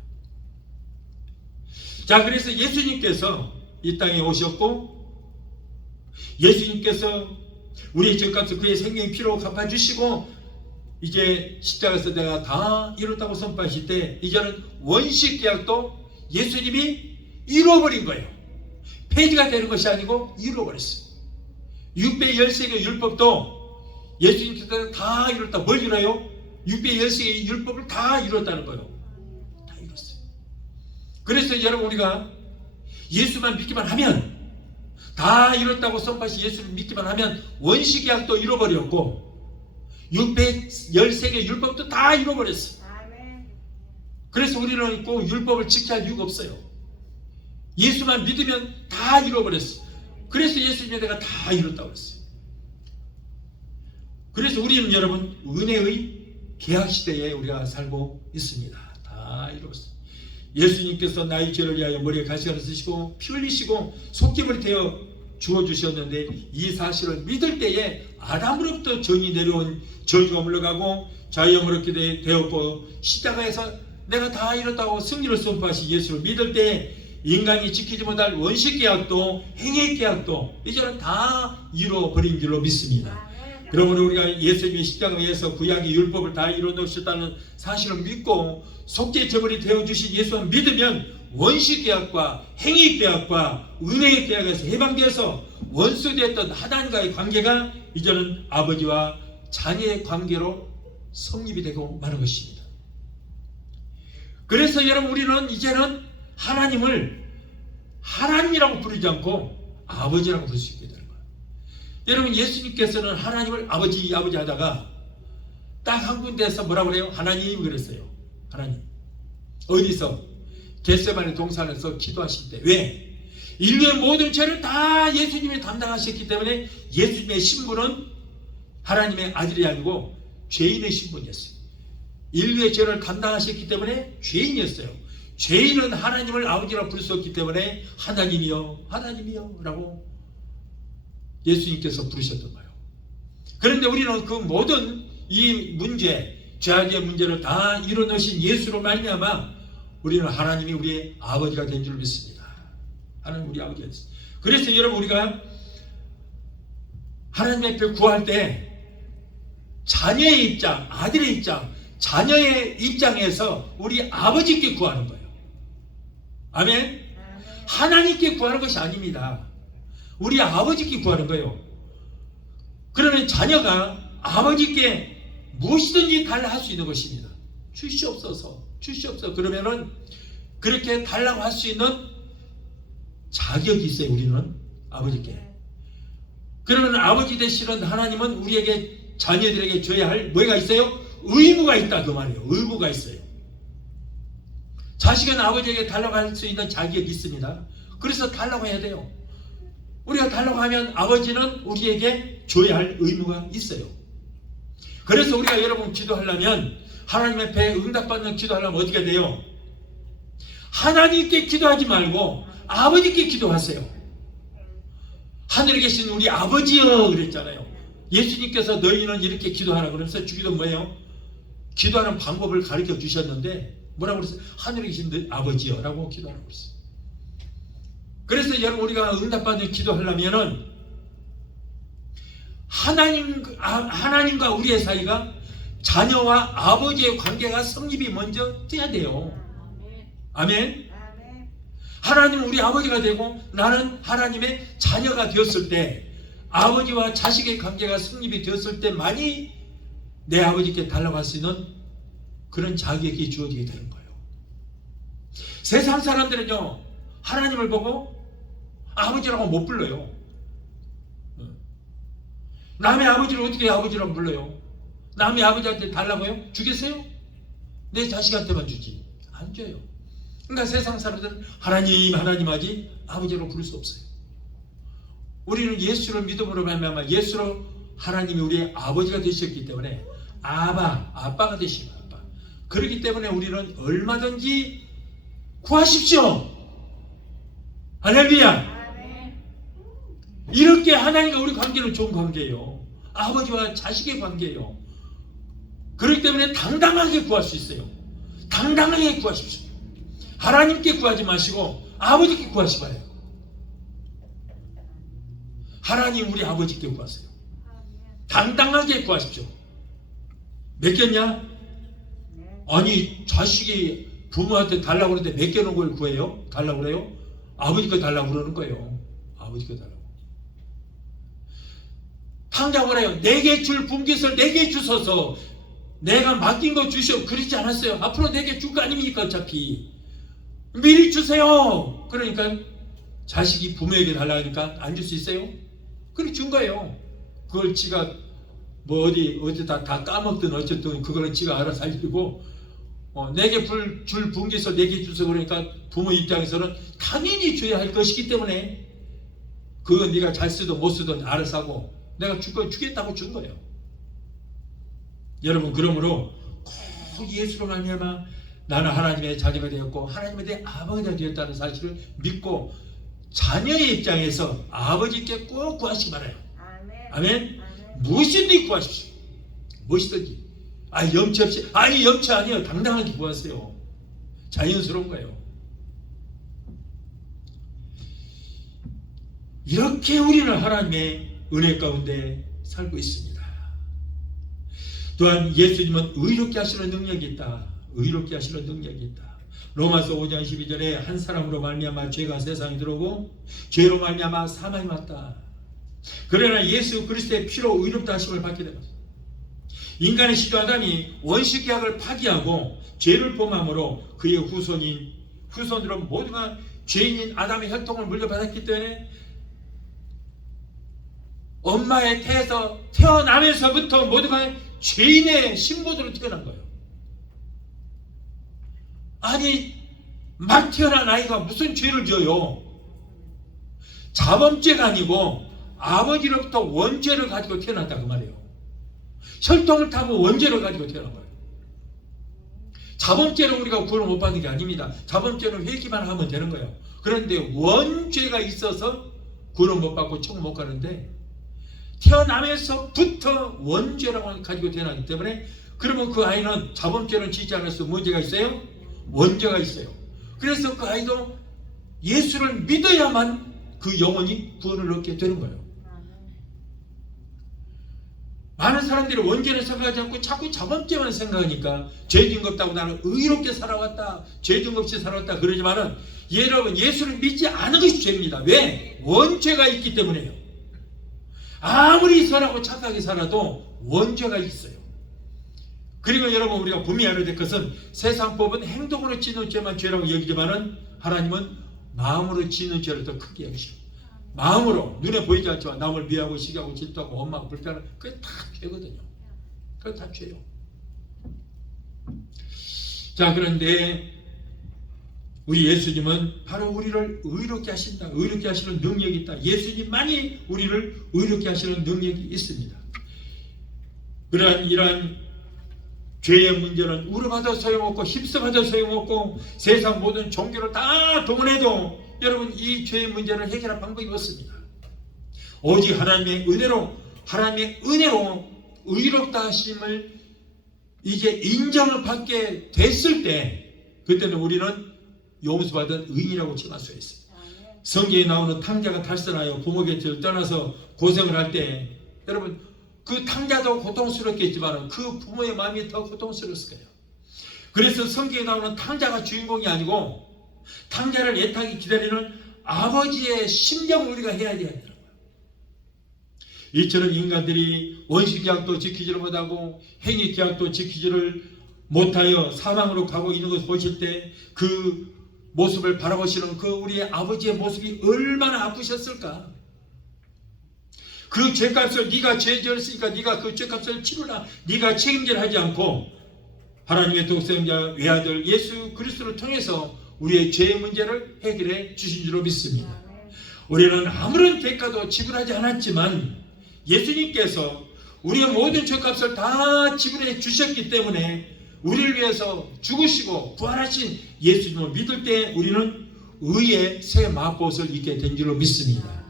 자, 그래서 예수님께서 이 땅에 오셨고 예수님께서 우리의 죄값을 그의 생명의 피로 갚아주시고 이제 십자가에서 내가 다 이뤘다고 선포하실 때 이제는 원시 계약도 예수님이 이루어버린 거예요. 폐지가 되는 것이 아니고 이루어버렸어요. 613개 율법도 예수님께서 다 이뤘다. 뭘 이뤄요? 613개 율법을 다 이뤘다는 거예요. 다 이뤘어요. 그래서 여러분 우리가 예수만 믿기만 하면 다 이뤘다고 선포하신 예수를 믿기만 하면 원시 계약도 잃어버렸고 613개 율법도 다 잃어버렸어요. 그래서 우리는 꼭 율법을 지켜야 할 이유가 없어요. 예수만 믿으면 다 잃어버렸어요. 그래서 예수님이 내가 다 이뤘다고 했어요. 그래서 우리는 여러분 은혜의 계약 시대에 우리가 살고 있습니다. 다 이뤘어요. 예수님께서 나의 죄를 위하여 머리에 가시관을 쓰시고 피 흘리시고 속죄물이 되어 주어주셨는데 이 사실을 믿을 때에 아담으로부터 전이 내려온 저주가 물러가고 자유함을 얻게 되었고 십자가에서 내가 다 이뤘다고 승리를 선포하신 예수를 믿을 때에 인간이 지키지 못할 원시 계약도 행위 계약도 이제는 다 이루어버린 줄로 믿습니다. 그러므로 우리가 예수님이 십자가에서 구약의 율법을 다 이루어놓으셨다는 사실을 믿고 속죄제물이 되어주신 예수를 믿으면 원시 계약과 행위 계약과 은혜의 계약에서 해방되어서 원수되었던 하나님과의 관계가 이제는 아버지와 자녀의 관계로 성립이 되고 마는 것입니다. 그래서 여러분 우리는 이제는 하나님을 하나님이라고 부르지 않고 아버지라고 부를 수 있게 되는 거예요. 여러분 예수님께서는 하나님을 아버지 하다가 딱 한 군데에서 뭐라고 그래요? 하나님 그랬어요. 하나님. 어디서? 겟세마네 동산에서 기도하실 때. 왜? 인류의 모든 죄를 다 예수님이 담당하셨기 때문에 예수님의 신분은 하나님의 아들이 아니고 죄인의 신분이었어요. 인류의 죄를 감당하셨기 때문에 죄인이었어요. 죄인은 하나님을 아버지라고 부를 수 없기 때문에 하나님이여 하나님이여 라고 예수님께서 부르셨던 거예요. 그런데 우리는 그 모든 이 문제, 죄악의 문제를 다 이뤄놓으신 예수로 말미암아 우리는 하나님이 우리의 아버지가 된 줄 믿습니다. 하나님 우리 아버지가 됐습니다. 그래서 여러분 우리가 하나님 앞에 구할 때 자녀의 입장, 아들의 입장, 자녀의 입장에서 우리 아버지께 구하는 거예요. 아멘? 하나님께 구하는 것이 아닙니다. 우리 아버지께 구하는 거예요. 그러면 자녀가 아버지께 무엇이든지 달라 할 수 있는 것입니다. 주시옵소서. 그러면은 그렇게 달라고 할 수 있는 자격이 있어요. 우리는 아버지께. 그러면 아버지 되시는 하나님은 우리에게 자녀들에게 줘야 할 뭐가 있어요? 의무가 있다 그 말이에요. 의무가 있어요. 자식은 아버지에게 달라고 할 수 있는 자격이 있습니다. 그래서 달라고 해야 돼요. 우리가 달라고 하면 아버지는 우리에게 줘야 할 의무가 있어요. 그래서 우리가 여러분 기도하려면 하나님 앞에 응답받는 기도하려면 어떻게 돼요? 하나님께 기도하지 말고 아버지께 기도하세요. 하늘에 계신 우리 아버지여 그랬잖아요. 예수님께서 너희는 이렇게 기도하라 그러면서 주기도 뭐예요? 기도하는 방법을 가르쳐 주셨는데 뭐라고 그랬어요? 하늘에 계신 아버지여 라고 기도하라고 그랬어요. 그래서 여러분 우리가 응답받는 기도하려면은 하나님과 우리의 사이가 자녀와 아버지의 관계가 성립이 먼저 돼야 돼요. 아멘. 하나님은 우리 아버지가 되고 나는 하나님의 자녀가 되었을 때 아버지와 자식의 관계가 성립이 되었을 때만이 내 아버지께 달라고 할 수 있는 그런 자격이 주어지게 되는 거예요. 세상 사람들은요, 하나님을 보고 아버지라고 못 불러요. 남의 아버지를 어떻게 아버지라고 불러요? 남의 아버지한테 달라고요? 주겠어요? 내 자식한테만 주지. 안 줘요. 그러니까 세상 사람들은 하나님 하나님 하지 아버지로 부를 수 없어요. 우리는 예수를 믿음으로 말미암아 예수로 하나님이 우리의 아버지가 되셨기 때문에 아빠가 되시고 아빠. 그렇기 때문에 우리는 얼마든지 구하십시오. 할렐루야. 이렇게 하나님과 우리 관계는 좋은 관계예요. 아버지와 자식의 관계예요. 그렇기 때문에 당당하게 구할 수 있어요. 당당하게 구하십시오. 하나님께 구하지 마시고 아버지께 구하시봐요. 하나님 우리 아버지께 구하세요. 당당하게 구하십시오. 맡겼냐? 아니 자식이 부모한테 달라고 그러는데 맡겨놓은 걸 구해요? 달라고 그래요? 아버지께 달라고 그러는 거예요. 아버지께 달라고. 탕자고 그래요. 내게 줄 분깃을 내게 주소서. 내가 맡긴 거 주시오. 그러지 않았어요. 앞으로 내게 줄 거 아닙니까? 어차피 미리 주세요. 그러니까 자식이 부모에게 달라고 하니까 안 줄 수 있어요? 그래 준 거예요. 그걸 지가 뭐 어디 다 까먹든 어쨌든 그거는 지가 알아서 알리고 내게 줄 분깃을 내게 주소. 그러니까 부모 입장에서는 당연히 줘야 할 것이기 때문에 그건 네가 잘 쓰든 못 쓰든 알아서 하고 내가 줄 거 주겠다고 준 거예요. 여러분 그러므로 꼭 예수로 말미암아 나는 하나님의 자녀가 되었고 하나님에 대해 아버지가 되었다는 사실을 믿고 자녀의 입장에서 아버지께 꼭 구하시기 바라요. 아멘. 무엇이든지 구하십시오. 무엇이든지. 염치 없이. 염치 아니에요. 당당하게 구하세요. 자연스러운 거예요. 이렇게 우리는 하나님의 은혜 가운데 살고 있습니다. 또한 예수님은 의롭게 하시는 능력이 있다. 의롭게 하시는 능력이 있다. 로마서 5장 12절에 한 사람으로 말미암아 죄가 세상에 들어오고 죄로 말미암아 사망이 왔다. 그러나 예수 그리스도의 피로 의롭다 하심을 받게 되었다. 인간의 시조 아담이 원시 계약을 파기하고 죄를 범함으로 그의 후손으로 모두가 죄인인 아담의 혈통을 물려받았기 때문에 엄마의 태에서 태어나면서부터 모두가 죄인의 신분으로 태어난 거예요. 아니 막 태어난 아이가 무슨 죄를 지어요? 자범죄가 아니고 아버지로부터 원죄를 가지고 태어났다 그 말이에요. 혈통을 타고 원죄를 가지고 태어난 거예요. 자범죄로 우리가 구원을 못 받는 게 아닙니다. 자범죄는 회개만 하면 되는 거예요. 그런데 원죄가 있어서 구원을 못 받고 천국 못 가는데 태어나면서부터 원죄라고 가지고 태어나기 때문에 그러면 그 아이는 자범죄는 짓지 않았어. 문제가 있어요? 원죄가 있어요. 그래서 그 아이도 예수를 믿어야만 그 영혼이 구원을 얻게 되는 거예요. 많은 사람들이 원죄를 생각하지 않고 자꾸 자범죄만 생각하니까 죄진 것 없다고 나는 의롭게 살아왔다, 죄진 것 없이 살아왔다 그러지만은 여러분 예수를 믿지 않은 것이 죄입니다. 왜? 원죄가 있기 때문에요. 아무리 선하고 착하게 살아도 원죄가 있어요. 그리고 여러분 우리가 분명히 알아야 될 것은 세상 법은 행동으로 짓는 죄만 죄라고 여기지만은 하나님은 마음으로 짓는 죄를 더 크게 여기시고 마음으로 눈에 보이지 않지만 남을 미워하고 시기하고 질투하고 원망하고 불편하고 그게 다 죄거든요. 그게 다 죄예요. 자 그런데 우리 예수님은 바로 우리를 의롭게 하신다. 의롭게 하시는 능력이 있다. 예수님만이 우리를 의롭게 하시는 능력이 있습니다. 이러한 죄의 문제는 울어봐도 소용없고 휩써봐도 소용없고 세상 모든 종교를 다 동원해도 여러분 이 죄의 문제를 해결할 방법이 없습니다. 오직 하나님의 은혜로 의롭다 하심을 이제 인정을 받게 됐을 때 그때는 우리는 용서받은 의인이라고 칭할 수 있습니다. 성경에 나오는 탕자가 탈선하여 부모 곁을 떠나서 고생을 할 때 여러분 그 탕자도 고통스럽겠지만 그 부모의 마음이 더 고통스러웠을 거예요. 그래서 성경에 나오는 탕자가 주인공이 아니고 탕자를 애타게 기다리는 아버지의 심정을 우리가 해야 되는 거예요. 이처럼 인간들이 원시계약도 지키지를 못하고 행위계약도 지키지를 못하여 사망으로 가고 있는 것을 보실 때 그 모습을 바라보시는 그 우리의 아버지의 모습이 얼마나 아프셨을까. 그 죄값을 네가 죄 지었으니까 네가 그 죄값을 치르라. 네가 책임질 하지 않고 하나님의 독생자 외아들 예수 그리스도를 통해서 우리의 죄의 문제를 해결해 주신 줄로 믿습니다. 우리는 아무런 대가도 지불하지 않았지만 예수님께서 우리의 모든 죄값을 다 지불해 주셨기 때문에 우리를 위해서 죽으시고 부활하신 예수님을 믿을 때 우리는 의의 새 마포옷을 입게 된 줄로 믿습니다.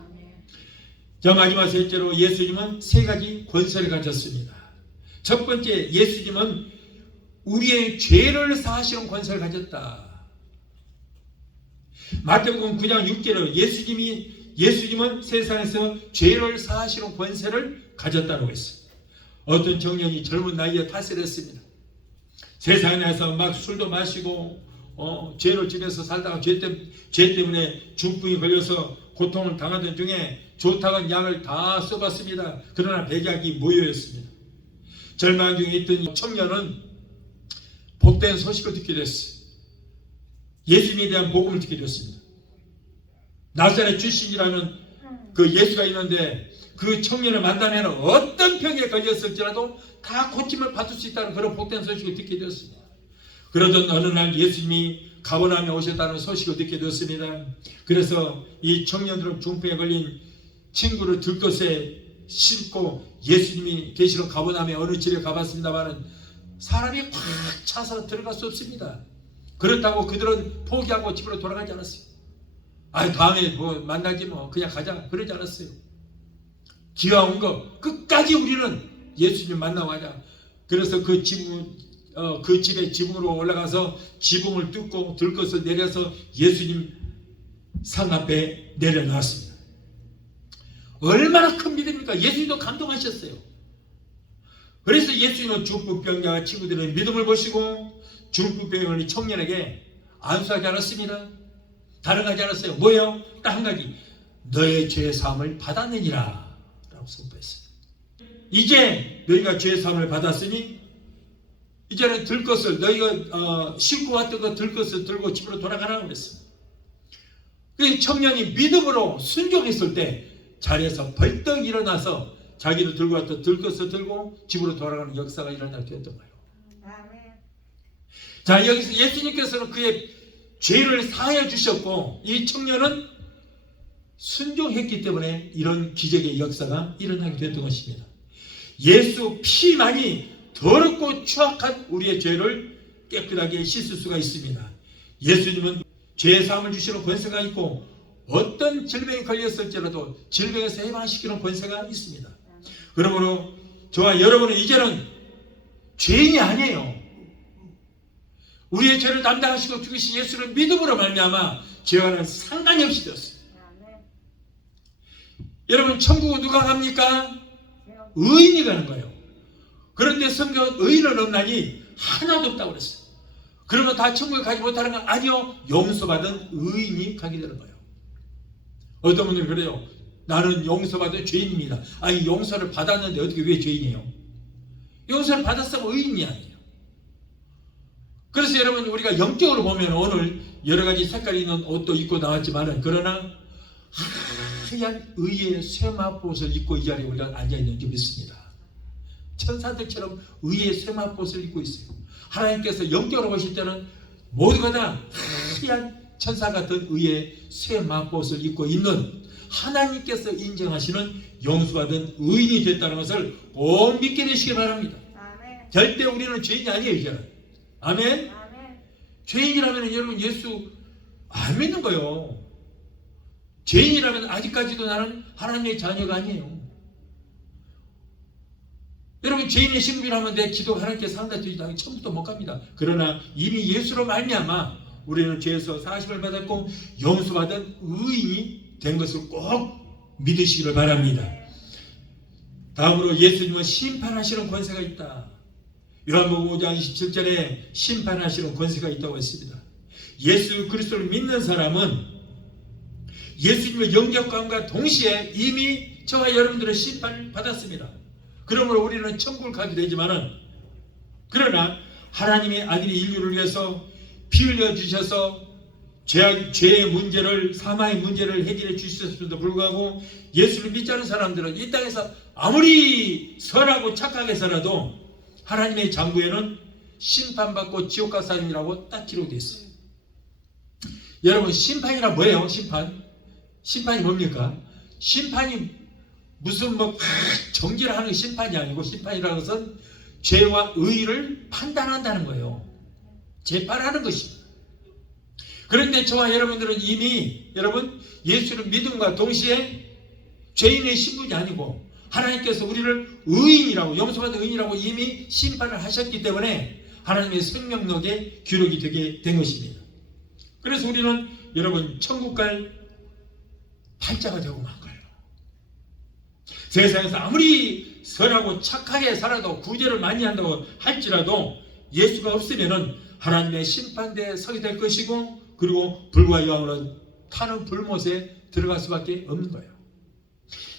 자, 마지막 셋째로 예수님은 세 가지 권세를 가졌습니다. 첫 번째, 예수님은 우리의 죄를 사하시는 권세를 가졌다. 마태복음 9장 6절에 예수님은 세상에서 죄를 사하시는 권세를 가졌다고 했습니다. 어떤 청년이 젊은 나이에 타설을 했습니다. 세상에서 막 술도 마시고 죄를 지면서 살다가 죄 때문에 중풍이 걸려서 고통을 당하던 중에 좋다는 약을 다 써봤습니다. 그러나 백약이 무효였습니다. 절망 중에 있던 청년은 복된 소식을 듣게 됐어요. 예수님에 대한 복음을 듣게 됐습니다. 나사렛 출신이라는 그 예수가 있는데 그 청년을 만나면 어떤 병에 걸렸을지라도 다 고침을 받을 수 있다는 그런 복된 소식을 듣게 되었습니다. 그러던 어느 날 예수님이 가버나움에 오셨다는 소식을 듣게 되었습니다. 그래서 이 청년들은 중풍에 걸린 친구를 들것에 싣고 예수님이 계시는 가버나움에 어느 집에 가봤습니다만 사람이 꽉 차서 들어갈 수 없습니다. 그렇다고 그들은 포기하고 집으로 돌아가지 않았어요. 다음에 뭐 만나지 뭐 그냥 가자 그러지 않았어요. 기왕 온 거 끝까지 우리는 예수님 만나고 가자. 그래서 그 집에 지붕으로 올라가서 지붕을 뚫고 들것을 내려서 예수님 상 앞에 내려놨습니다. 얼마나 큰 믿음입니까? 예수님도 감동하셨어요. 그래서 예수님은 중풍병자와 친구들의 믿음을 보시고 중풍병에 걸린 청년에게 안수하지 않았습니다. 다른 하지 않았어요. 뭐예요? 딱 한 가지. 너의 죄 사함을 받았느니라 라고 선포했어요. 이제 너희가 죄 사함을 받았으니 이제는 들것을 너희가 싣고 왔던 그 들것을 들고 집으로 돌아가라고 그랬습니다. 그 청년이 믿음으로 순종했을 때 자리에서 벌떡 일어나서 자기를 들고 왔던 들것을 들고 집으로 돌아가는 역사가 일어나게 되었던 거예요. 자, 여기서 예수님께서는 그의 죄를 사하여 주셨고 이 청년은 순종했기 때문에 이런 기적의 역사가 일어나게 됐던 것입니다. 예수 피만이 더럽고 추악한 우리의 죄를 깨끗하게 씻을 수가 있습니다. 예수님은 죄 사함을 주시는 권세가 있고 어떤 질병이 걸렸을지라도 질병에서 해방시키는 권세가 있습니다. 그러므로 저와 여러분은 이제는 죄인이 아니에요. 우리의 죄를 담당하시고 죽으신 예수를 믿음으로 말미암아 죄와는 상관이 없이 되었습니다. 여러분, 천국은 누가 갑니까? 의인이 가는 거예요. 그런데 성경은 의인은 없나니 하나도 없다고 그랬어요. 그러면 다 천국에 가지 못하는 건 아니요. 용서받은 의인이 가게 되는 거예요. 어떤 분들이 그래요. 나는 용서받은 죄인입니다. 아니, 용서를 받았는데 어떻게 왜 죄인이에요? 용서를 받았으면 의인이 아니에요. 그래서 여러분, 우리가 영적으로 보면 오늘 여러 가지 색깔이 있는 옷도 입고 나왔지만은 그러나 하얀 의의 쇠마포옷을 입고 이 자리에 우리가 앉아있는 줄 믿습니다. 천사들처럼 의의 쇠마포옷을 입고 있어요. 하나님께서 영적으로 보실 때는 모두가 다 하얀 천사 같은 의의 쇠마포옷을 입고 있는 하나님께서 인정하시는 용서받은 의인이 됐다는 것을 꼭 믿게 되시기 바랍니다. 아멘. 절대 우리는 죄인이 아니에요. 이제는. 아멘? 아멘. 죄인이라면 여러분 예수 안 믿는 거예요. 죄인이라면 아직까지도 나는 하나님의 자녀가 아니에요. 여러분, 죄인의 신분이라면 내 기도가 하나님께 상달되지 않으면 처음부터 못 갑니다. 그러나 이미 예수로 말미암아 우리는 죄에서 사심을 받았고 용서받은 의인이 된 것을 꼭 믿으시기를 바랍니다. 다음으로 예수님은 심판하시는 권세가 있다. 요한복음 5장 27절에 심판하시는 권세가 있다고 했습니다. 예수 그리스도를 믿는 사람은 예수님의 영접감과 동시에 이미 저와 여러분들은 심판을 받았습니다. 그러므로 우리는 천국을 가게 되지만은 그러나 하나님의 아들이 인류를 위해서 피 흘려 주셔서 죄의 문제를, 사망의 문제를 해결해 주셨음에도 불구하고 예수를 믿지 않은 사람들은 이 땅에서 아무리 선하고 착하게 살아도 하나님의 장부에는 심판받고 지옥 갈 사람이라고 딱 기록되어 있어요. 여러분, 심판이라 뭐예요? 심판이 뭡니까? 심판이 무슨 정죄를 하는 심판이 아니고, 심판이라는 것은 죄와 의를 판단한다는 거예요. 재판하는 것입니다. 그런데 저와 여러분들은 이미 예수를 믿음과 동시에 죄인의 신분이 아니고 하나님께서 우리를 의인이라고, 용서받은 의인이라고 이미 심판을 하셨기 때문에 하나님의 생명록에 기록이 되게 된 것입니다. 그래서 우리는 여러분 천국 갈 팔자가 되고 만 거예요. 세상에서 아무리 선하고 착하게 살아도, 구제를 많이 한다고 할지라도 예수가 없으면은 하나님의 심판대에 서게 될 것이고, 그리고 불과 여왕으로 타는 불못에 들어갈 수밖에 없는 거예요.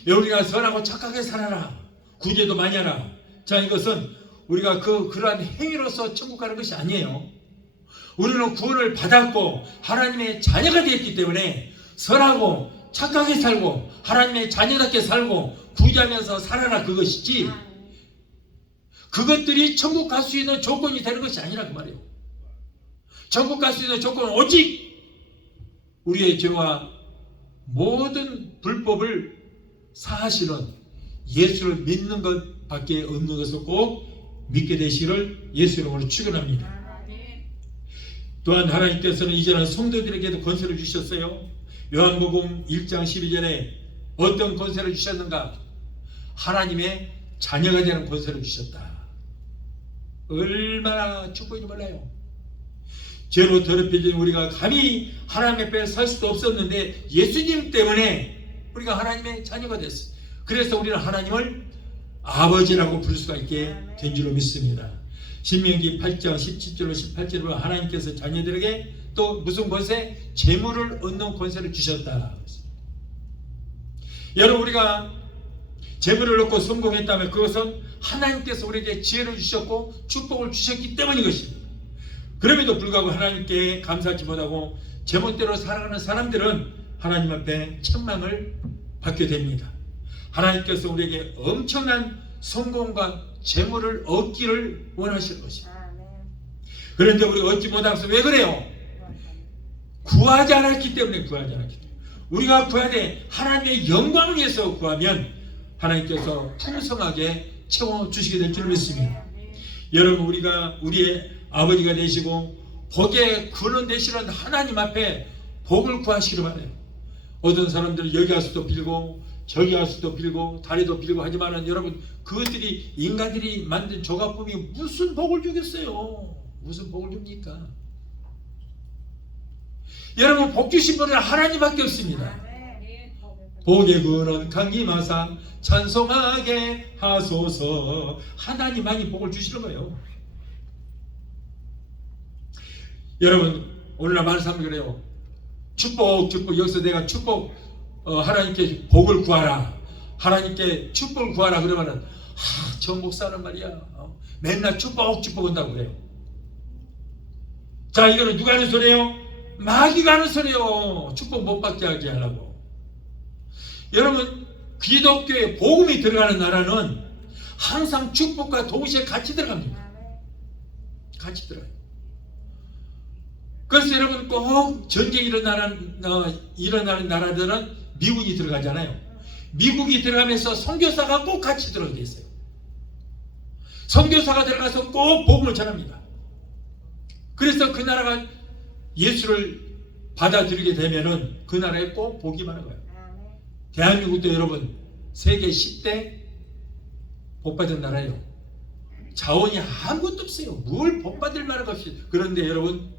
우리가 선하고 착하게 살아라, 구제도 많이 하라. 자, 이것은 우리가 그러한 행위로서 천국 가는 것이 아니에요. 우리는 구원을 받았고 하나님의 자녀가 되었기 때문에 선하고 착하게 살고 하나님의 자녀답게 살고 구제하면서 살아라, 그것이지 그것들이 천국 갈 수 있는 조건이 되는 것이 아니라 그 말이에요. 천국 갈 수 있는 조건은 오직 우리의 죄와 모든 불법을 사하시는 예수를 믿는 것밖에 없는 것을 꼭 믿게 되시기를 예수 이름으로 축원합니다. 또한 하나님께서는 이제는 성도들에게도 권세를 주셨어요. 요한복음 1장 12절에 어떤 권세를 주셨는가? 하나님의 자녀가 되는 권세를 주셨다. 얼마나 축복인지 몰라요. 죄로 더럽혀진 우리가 감히 하나님 앞에 설 수도 없었는데 예수님 때문에 우리가 하나님의 자녀가 됐어요. 그래서 우리는 하나님을 아버지라고 부를 수가 있게 된 줄로 믿습니다. 신명기 8장 17절로 18절로 하나님께서 자녀들에게 또 무슨 권세? 재물을 얻는 권세를 주셨다. 여러분, 우리가 재물을 얻고 성공했다면 그것은 하나님께서 우리에게 지혜를 주셨고 축복을 주셨기 때문인 것입니다. 그럼에도 불구하고 하나님께 감사하지 못하고 제멋대로 살아가는 사람들은 하나님 앞에 책망을 받게 됩니다. 하나님께서 우리에게 엄청난 성공과 재물을 얻기를 원하시는 것입니다. 그런데 우리가 얻지 못하면서 왜 그래요? 구하지 않았기 때문에. 우리가 구하되 하나님의 영광을 위해서 구하면 하나님께서 풍성하게 채워주시게 될 줄 믿습니다. 여러분, 우리가 우리의 아버지가 되시고 복의 근원 되시는 하나님 앞에 복을 구하시기를 바라요. 어떤 사람들은 여기 가서도 빌고 저기 가서도 빌고 다리도 빌고 하지만은 여러분, 그것들이 인간들이 만든 조각품이 무슨 복을 주겠어요? 무슨 복을 줍니까? 여러분, 복 주신 분은 하나님밖에 없습니다. 복의 근원 강림하사 찬송하게 하소서. 하나님만이 복을 주시는 거예요. 여러분, 오늘날 많은 사람들이 그래요. 축복, 여기서 내가 축복, 하나님께 복을 구하라, 하나님께 축복을 구하라 그러면은 저 목사는 말이야 맨날 축복 한다고 그래요. 자, 이거는 누가 하는 소리예요? 마귀가 하는 소리예요. 축복 못 받게 하게 하려고. 여러분, 기독교에 복음이 들어가는 나라는 항상 축복과 동시에 같이 들어갑니다. 같이 들어가요. 그래서 여러분, 꼭 전쟁이 일어나는 나라들은 미국이 들어가잖아요. 미국이 들어가면서 선교사가 꼭 같이 들어가 있어요. 선교사가 들어가서 꼭 복음을 전합니다. 그래서 그 나라가 예수를 받아들이게 되면은 그 나라에 꼭 복이 많은 거예요. 대한민국도 여러분 세계 10대 복 받은 나라예요. 자원이 아무것도 없어요. 뭘 복 받을 만한 것 없이. 그런데 여러분,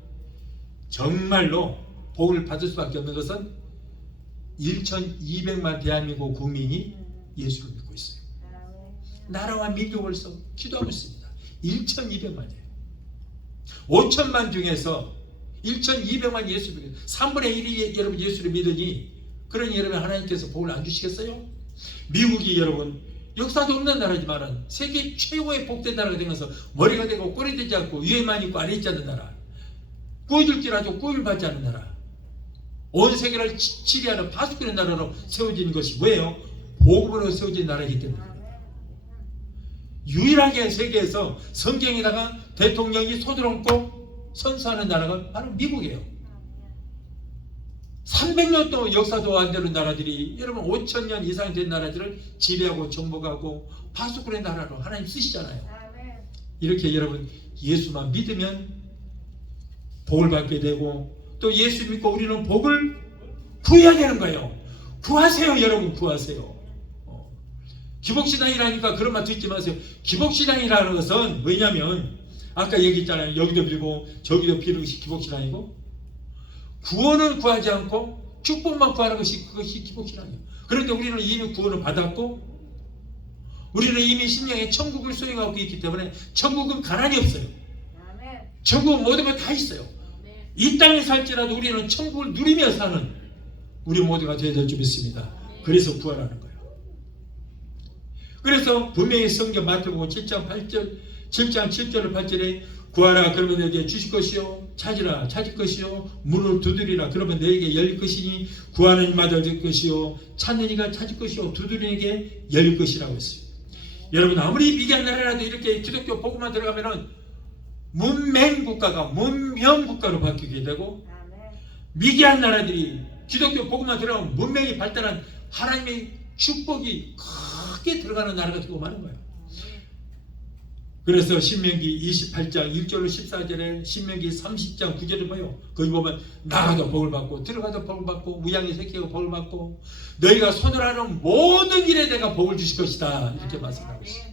정말로 복을 받을 수밖에 없는 것은 1,200만 대한민국 국민이 예수를 믿고 있어요. 나라와 민족을 위해서 기도하고 있습니다. 1,200만이에요. 5천만 중에서 1,200만 예수를 믿어요. 3분의 1이 여러분 예수를 믿으니, 그러니 여러분 하나님께서 복을 안 주시겠어요? 미국이 여러분 역사도 없는 나라지만은 세계 최고의 복된 나라가 되면서 머리가 되고 꼬리 되지 않고 위에만 있고 아래 있지 않는 나라, 구해줄지라도 구원을 받지 않는 나라, 온 세계를 치리하는 파수꾼의 나라로 세워진 것이 뭐예요? 복음으로 세워진 나라이기 때문에 유일하게 세계에서 성경에다가 대통령이 손을 얹고 선서하는 나라가 바로 미국이에요. 300년 동안 역사도 안 되는 나라들이 여러분 5,000년 이상 된 나라들을 지배하고 정복하고 파수꾼의 나라로 하나님 쓰시잖아요. 이렇게 여러분 예수만 믿으면 복을 받게 되고 또 예수 믿고 우리는 복을 구해야 되는 거예요. 구하세요. 여러분 구하세요. 기복신앙이라니까 그런 말 듣지 마세요. 기복신앙이라는 것은 뭐냐면 아까 얘기했잖아요. 여기도 빌고 저기도 비는 것이 기복신앙이고 구원은 구하지 않고 축복만 구하는 것이 그것이 기복신앙이에요. 그런데 우리는 이미 구원을 받았고 우리는 이미 심령에 천국을 소유하고 있기 때문에 천국은 가난이 없어요. 천국은 모든 걸 다 있어요. 이 땅에 살지라도 우리는 천국을 누리며 사는 우리 모두가 되어야 될 줄 믿습니다. 그래서 구하라는 거예요. 그래서 분명히 성경 마태복음 7장 7절을 8절에 구하라 그러면 너에게 주실 것이요 찾으라 찾을 것이요 문을 두드리라 그러면 너에게 열릴 것이니 구하는 이마다 얻을 것이요 찾는 이가 찾을 것이요 두드리는 이에게 열릴 것이라고 했어요. 여러분 아무리 미개한 나라라도 이렇게 기독교 복음만 들어가면은 문맹국가가 문명국가로 바뀌게 되고 미개한 나라들이 기독교 복음만 들어가면 문명이 발달한 하나님의 축복이 크게 들어가는 나라가 되고 마는 거예요. 그래서 신명기 28장 1절로 14절에 신명기 30장 9절을 봐요. 거기 보면 나가도 복을 받고 들어가도 복을 받고 무양의 새끼가 복을 받고 너희가 손을 하는 모든 일에 내가 복을 주실 것이다 이렇게 말씀하고 있어요.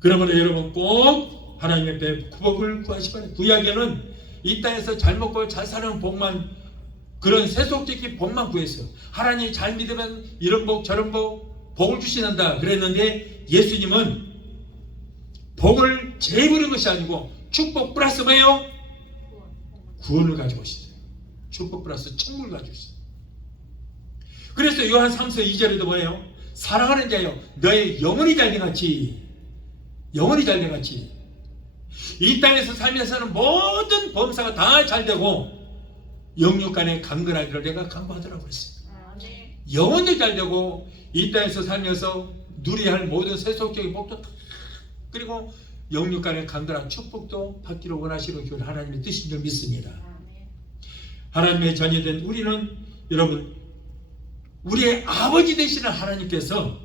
그러면 여러분 꼭 하나님의 배 복을 구하시기 바랍니다. 구약에는 이 땅에서 잘 먹고 잘 사는 복만 그런 세속적인 복만 구했어요. 하나님 잘 믿으면 이런 복 저런 복을 주시는다 그랬는데 예수님은 복을 재부는 것이 아니고 축복 플러스 뭐예요? 구원을 가지고 오시죠. 축복 플러스 천국을 가지고 오시죠. 그래서 요한 3서 2절에도 뭐예요? 사랑하는 자여 너의 영혼이 잘돼같이 영혼이 잘돼같이 이 땅에서 살면서는 모든 범사가 다 잘되고 영육간에 강건하기를 내가 강구하더라고 그랬어요. 영혼이 잘되고 이 땅에서 살면서 누려야 할 모든 세속적인 복도 그리고 영육간의 강건한 축복도 받기를 원하시는 그 하나님의 뜻인 줄 믿습니다. 하나님의 자녀된 우리는 여러분 우리의 아버지 되시는 하나님께서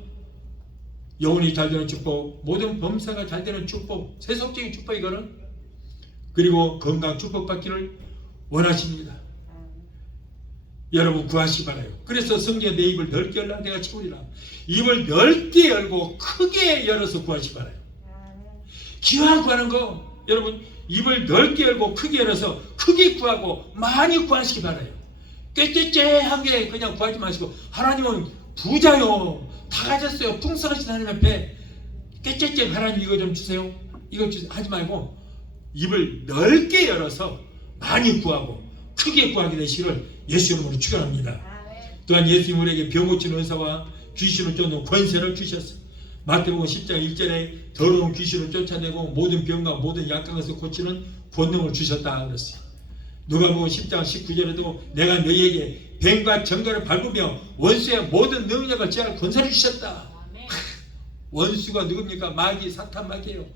영혼이 잘되는 축복 모든 범사가 잘되는 축복 세속적인 축복 이거는 그리고 건강 축복 받기를 원하십니다. 여러분 구하시기 바라요. 그래서 성경에 내 입을 넓게 열라 내가 채우리라 입을 넓게 열고 크게 열어서 구하시기 바라요. 기왕 구하는 거 여러분 입을 넓게 열고 크게 열어서 크게 구하고 많이 구하시기 바라요. 꾀째째하게 그냥 구하지 마시고 하나님은 부자요 다 가졌어요 풍성하신 하나님 앞에 꾀째째 하나님 이거 좀 주세요 이거 주세요 하지 말고 입을 넓게 열어서 많이 구하고 크게 구하게 되시기를 예수 이름으로 축원합니다. 또한 예수님 우리에게 병 고치는 은사와 귀신을 쫓는 권세를 주셨어요. 마태복음 10장 1절에 더러운 귀신을 쫓아내고 모든 병과 모든 약한 것을 고치는 권능을 주셨다 그랬어요. 누가복음 10장 19절에도 내가 너희에게 뱀과 정갈을 밟으며 원수의 모든 능력을 제할 권세를 주셨다. 원수가 누굽니까? 마귀 사탄 마귀예요.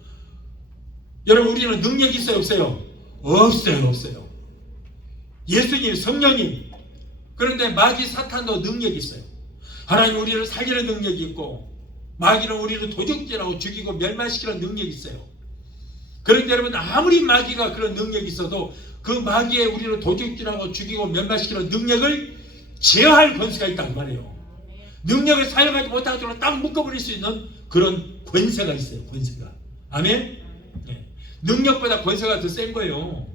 여러분 우리는 능력이 있어요 없어요? 없어요. 예수님 성령님 그런데 마귀 사탄도 능력이 있어요. 하나님 우리를 살리는 능력이 있고 마귀는 우리를 도적질하고 죽이고 멸망시키는 능력이 있어요. 그런데 여러분 아무리 마귀가 그런 능력이 있어도 그 마귀의 우리를 도적질하고 죽이고 멸망시키는 능력을 제어할 권세가 있다고 말해요. 능력을 사용하지 못하도록 딱 묶어버릴 수 있는 그런 권세가 있어요. 권세가. 아멘? 네. 능력보다 권세가 더 센 거예요.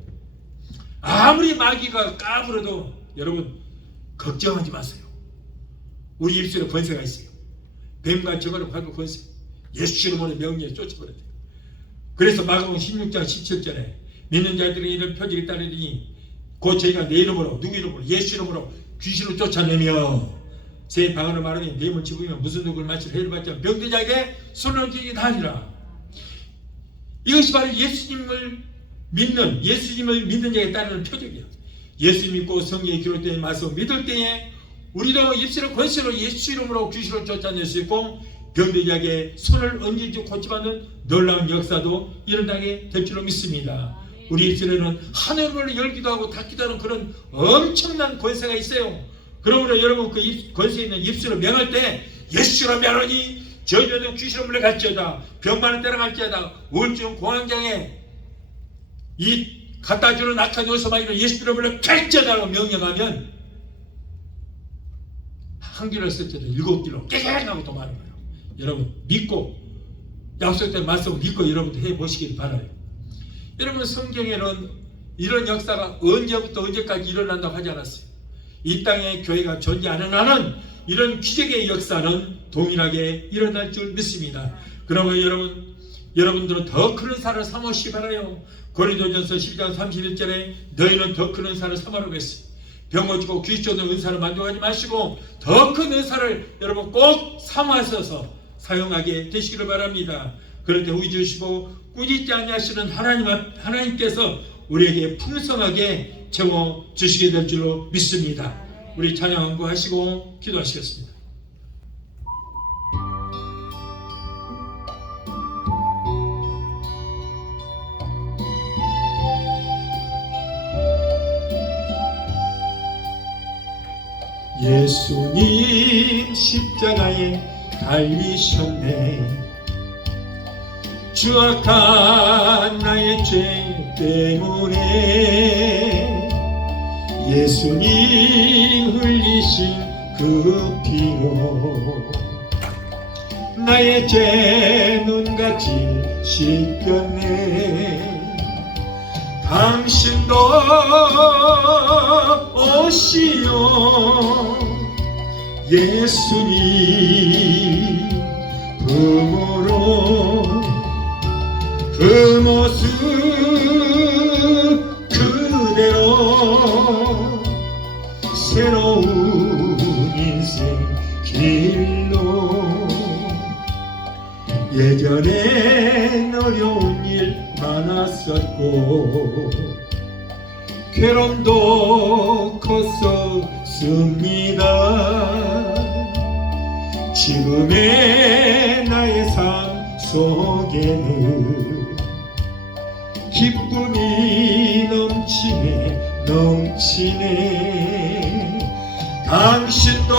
아무리 마귀가 까불어도 여러분 걱정하지 마세요. 우리 입술에 권세가 있어요. 뱀과 저거를 받고 권세 예수 이름으로 명령에 쫓아버려야 돼요. 그래서 마가복음 16장 17절에 믿는 자들이 이런 표적이 따르니 곧 저희가 내 이름으로 누구 이름으로 예수 이름으로 귀신을 쫓아내며 제 방언을 말하면 뇌물 집으면 무슨 누구를 마치러 해를 받지 않으면 병든 자에게 손을 얹기게 하리라. 이것이 바로 예수님을 믿는 자에 따르는 표적이야. 예수 믿고 성경에 기록된 말씀 믿을 때에 우리도 입술의 권세로 예수 이름으로 귀신을 쫓아낼 수 있고 병든 자에게 손을 얹어주고 고침하는 놀라운 역사도 일어나게 될 줄로 믿습니다. 우리 입술에는 하늘을 열기도 하고 닫기도 하는 그런 엄청난 권세가 있어요. 그러므로 여러분 그 권세 있는 입술을 명할 때 예수로 명하니 저주는 귀신을 물러갈지어다, 병 많은 때나 갈지어다, 우울증 공황장애 이 갖다주는 악한 요소만 이런 예수로 물러갈지어다라고 명령하면 한 길을 쓸 때도 7길로 깨끗하고 도망하는 거예요. 여러분 믿고 약속된 말씀을 믿고 여러분도 해보시길 바라요. 여러분 성경에는 이런 역사가 언제부터 언제까지 일어난다고 하지 않았어요. 이 땅에 교회가 존재하는 한은 이런 기적의 역사는 동일하게 일어날 줄 믿습니다. 그러면 여러분들은 더 큰 은사를 삼으시기 바라요. 고린도전서 12장 31절에 너희는 더 큰 은사를 삼으라고 했어요. 병 고치고 귀신 쫓는 은사를 만족하지 마시고 더 큰 은사를 여러분 꼭 삼아서 사용하게 되시기를 바랍니다. 그럴 때 우리 주시고 꾸짖지 아니하시는 하나님께서 우리에게 풍성하게 채워 주시게 될 줄로 믿습니다. 우리 찬양 한구하시고 기도하시겠습니다. 예수님 십자가에 달리셨네. 추악한 나의 죄 때문에 예수님 흘리신 그 피로 나의 죄 눈같이 씻겼네. 당신도 오시오 예수님 품으로 그 모습 그대로 새로운 인생 길로 예전엔 어려운 일 많았었고 괴로움도 컸었습니다. 지금의 나의 삶 속에는 기쁨이 넘치네. 당신도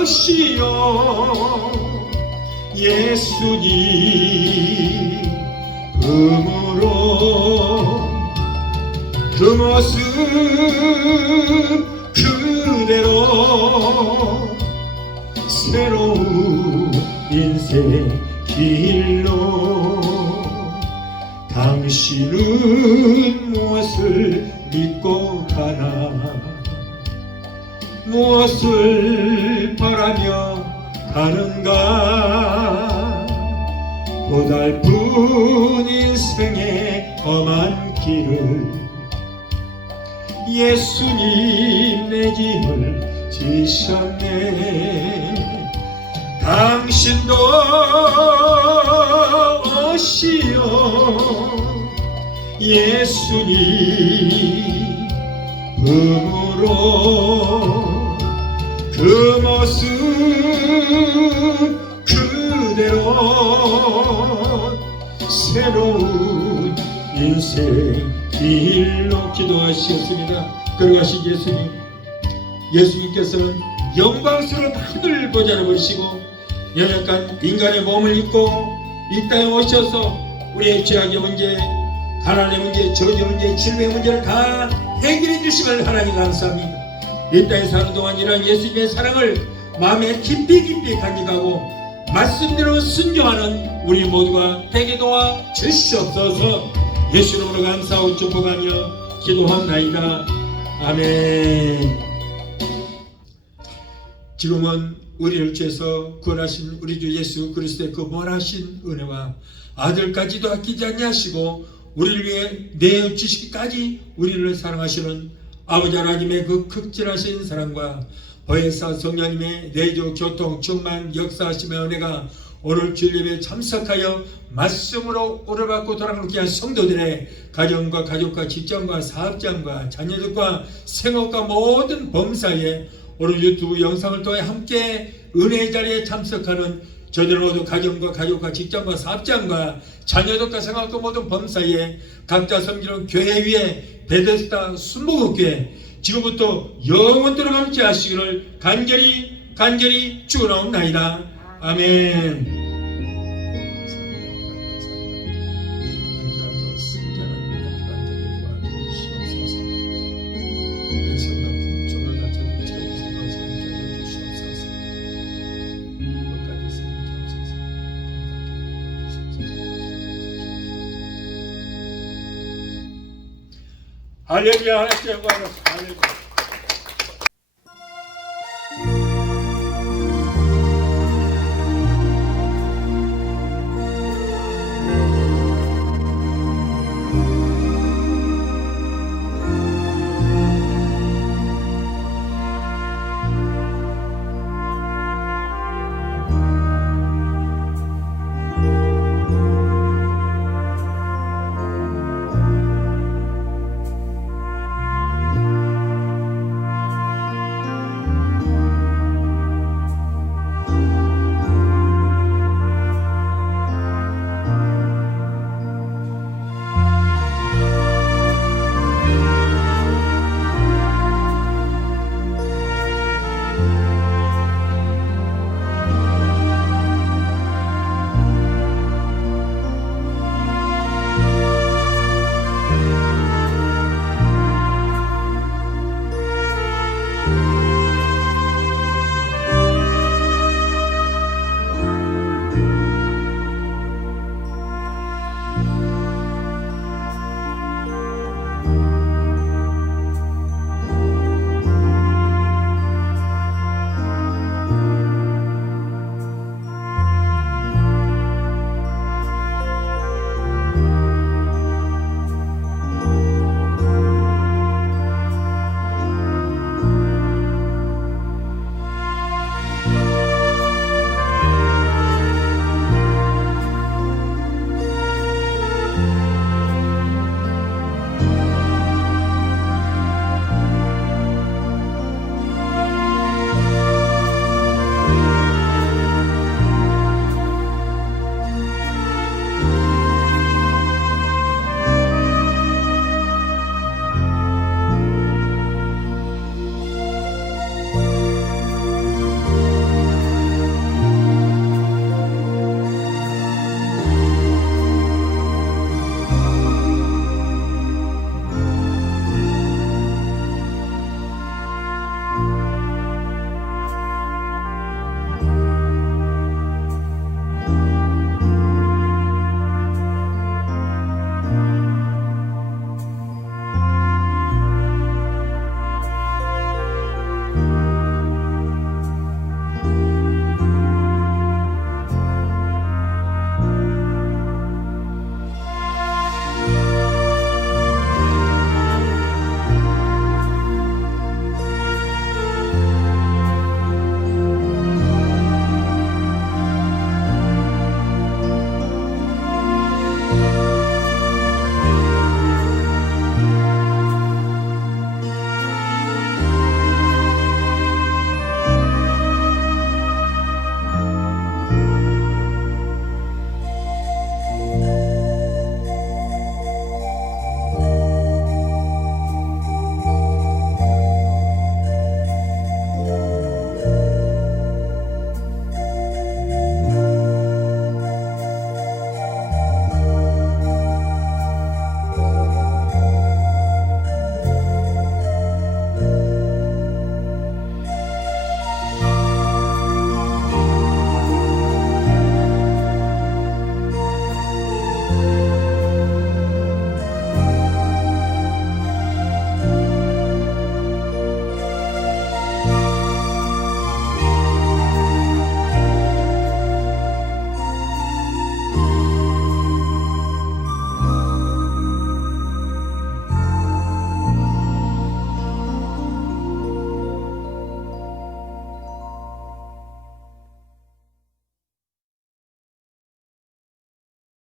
오시오 예수님 품으로 그 모습 그대로 새로운 인생 길로 당신은 무엇을 믿고 가나 무엇을 바라며 가는가 고달픈 인생의 험한 길을 예수님 내 짐을 지셨네. 당신도 오시오 예수님 품으로 그 모습 그대로 새로운 인생 길로 기도하시었습니다. 걸어가신 예수님께서는 영광스러운 하늘을 보좌로 보시고 연약한 인간의 몸을 입고 이 땅에 오셔서 우리의 죄악의 문제, 가난의 문제, 저주 문제, 질병의 문제를 다 해결해 주심을 하나님 감사합니다. 이 땅에 사는 동안 이런 예수님의 사랑을 마음에 깊이 간직하고 말씀대로 순종하는 우리 모두가 되게 도와 주시옵소서. 예수 이름으로 감사하고 축복하며 기도합나이다. 아멘. 지금은 우리를 죄에서 구원하신 우리 주 예수 그리스도의 그 무한하신 은혜와 아들까지도 아끼지 아니하시고 우리를 위해 내어주시기까지 우리를 사랑하시는 아버지 하나님의 그 극진하신 사랑과 보혜사 성령님의 내조 교통 충만 역사하심의 은혜가 오늘 주일예배에 참석하여 말씀으로 오래받고 돌아가는 성도들의 가정과 가족과 직장과 사업장과 자녀들과 생업과 모든 범사에 오늘 유튜브 영상을 통해 함께 은혜의 자리에 참석하는 저들 모두 가정과 가족과 직장과 사업장과 자녀들과 생활과 모든 범사에 각자 섬기는 교회 위에 베데스다 순복음교회 지금부터 영원토록 함께 하시기를 간절히 축원하옵나이다. 아멘. 할렐루야. 하나님께 영광을. 할렐루야.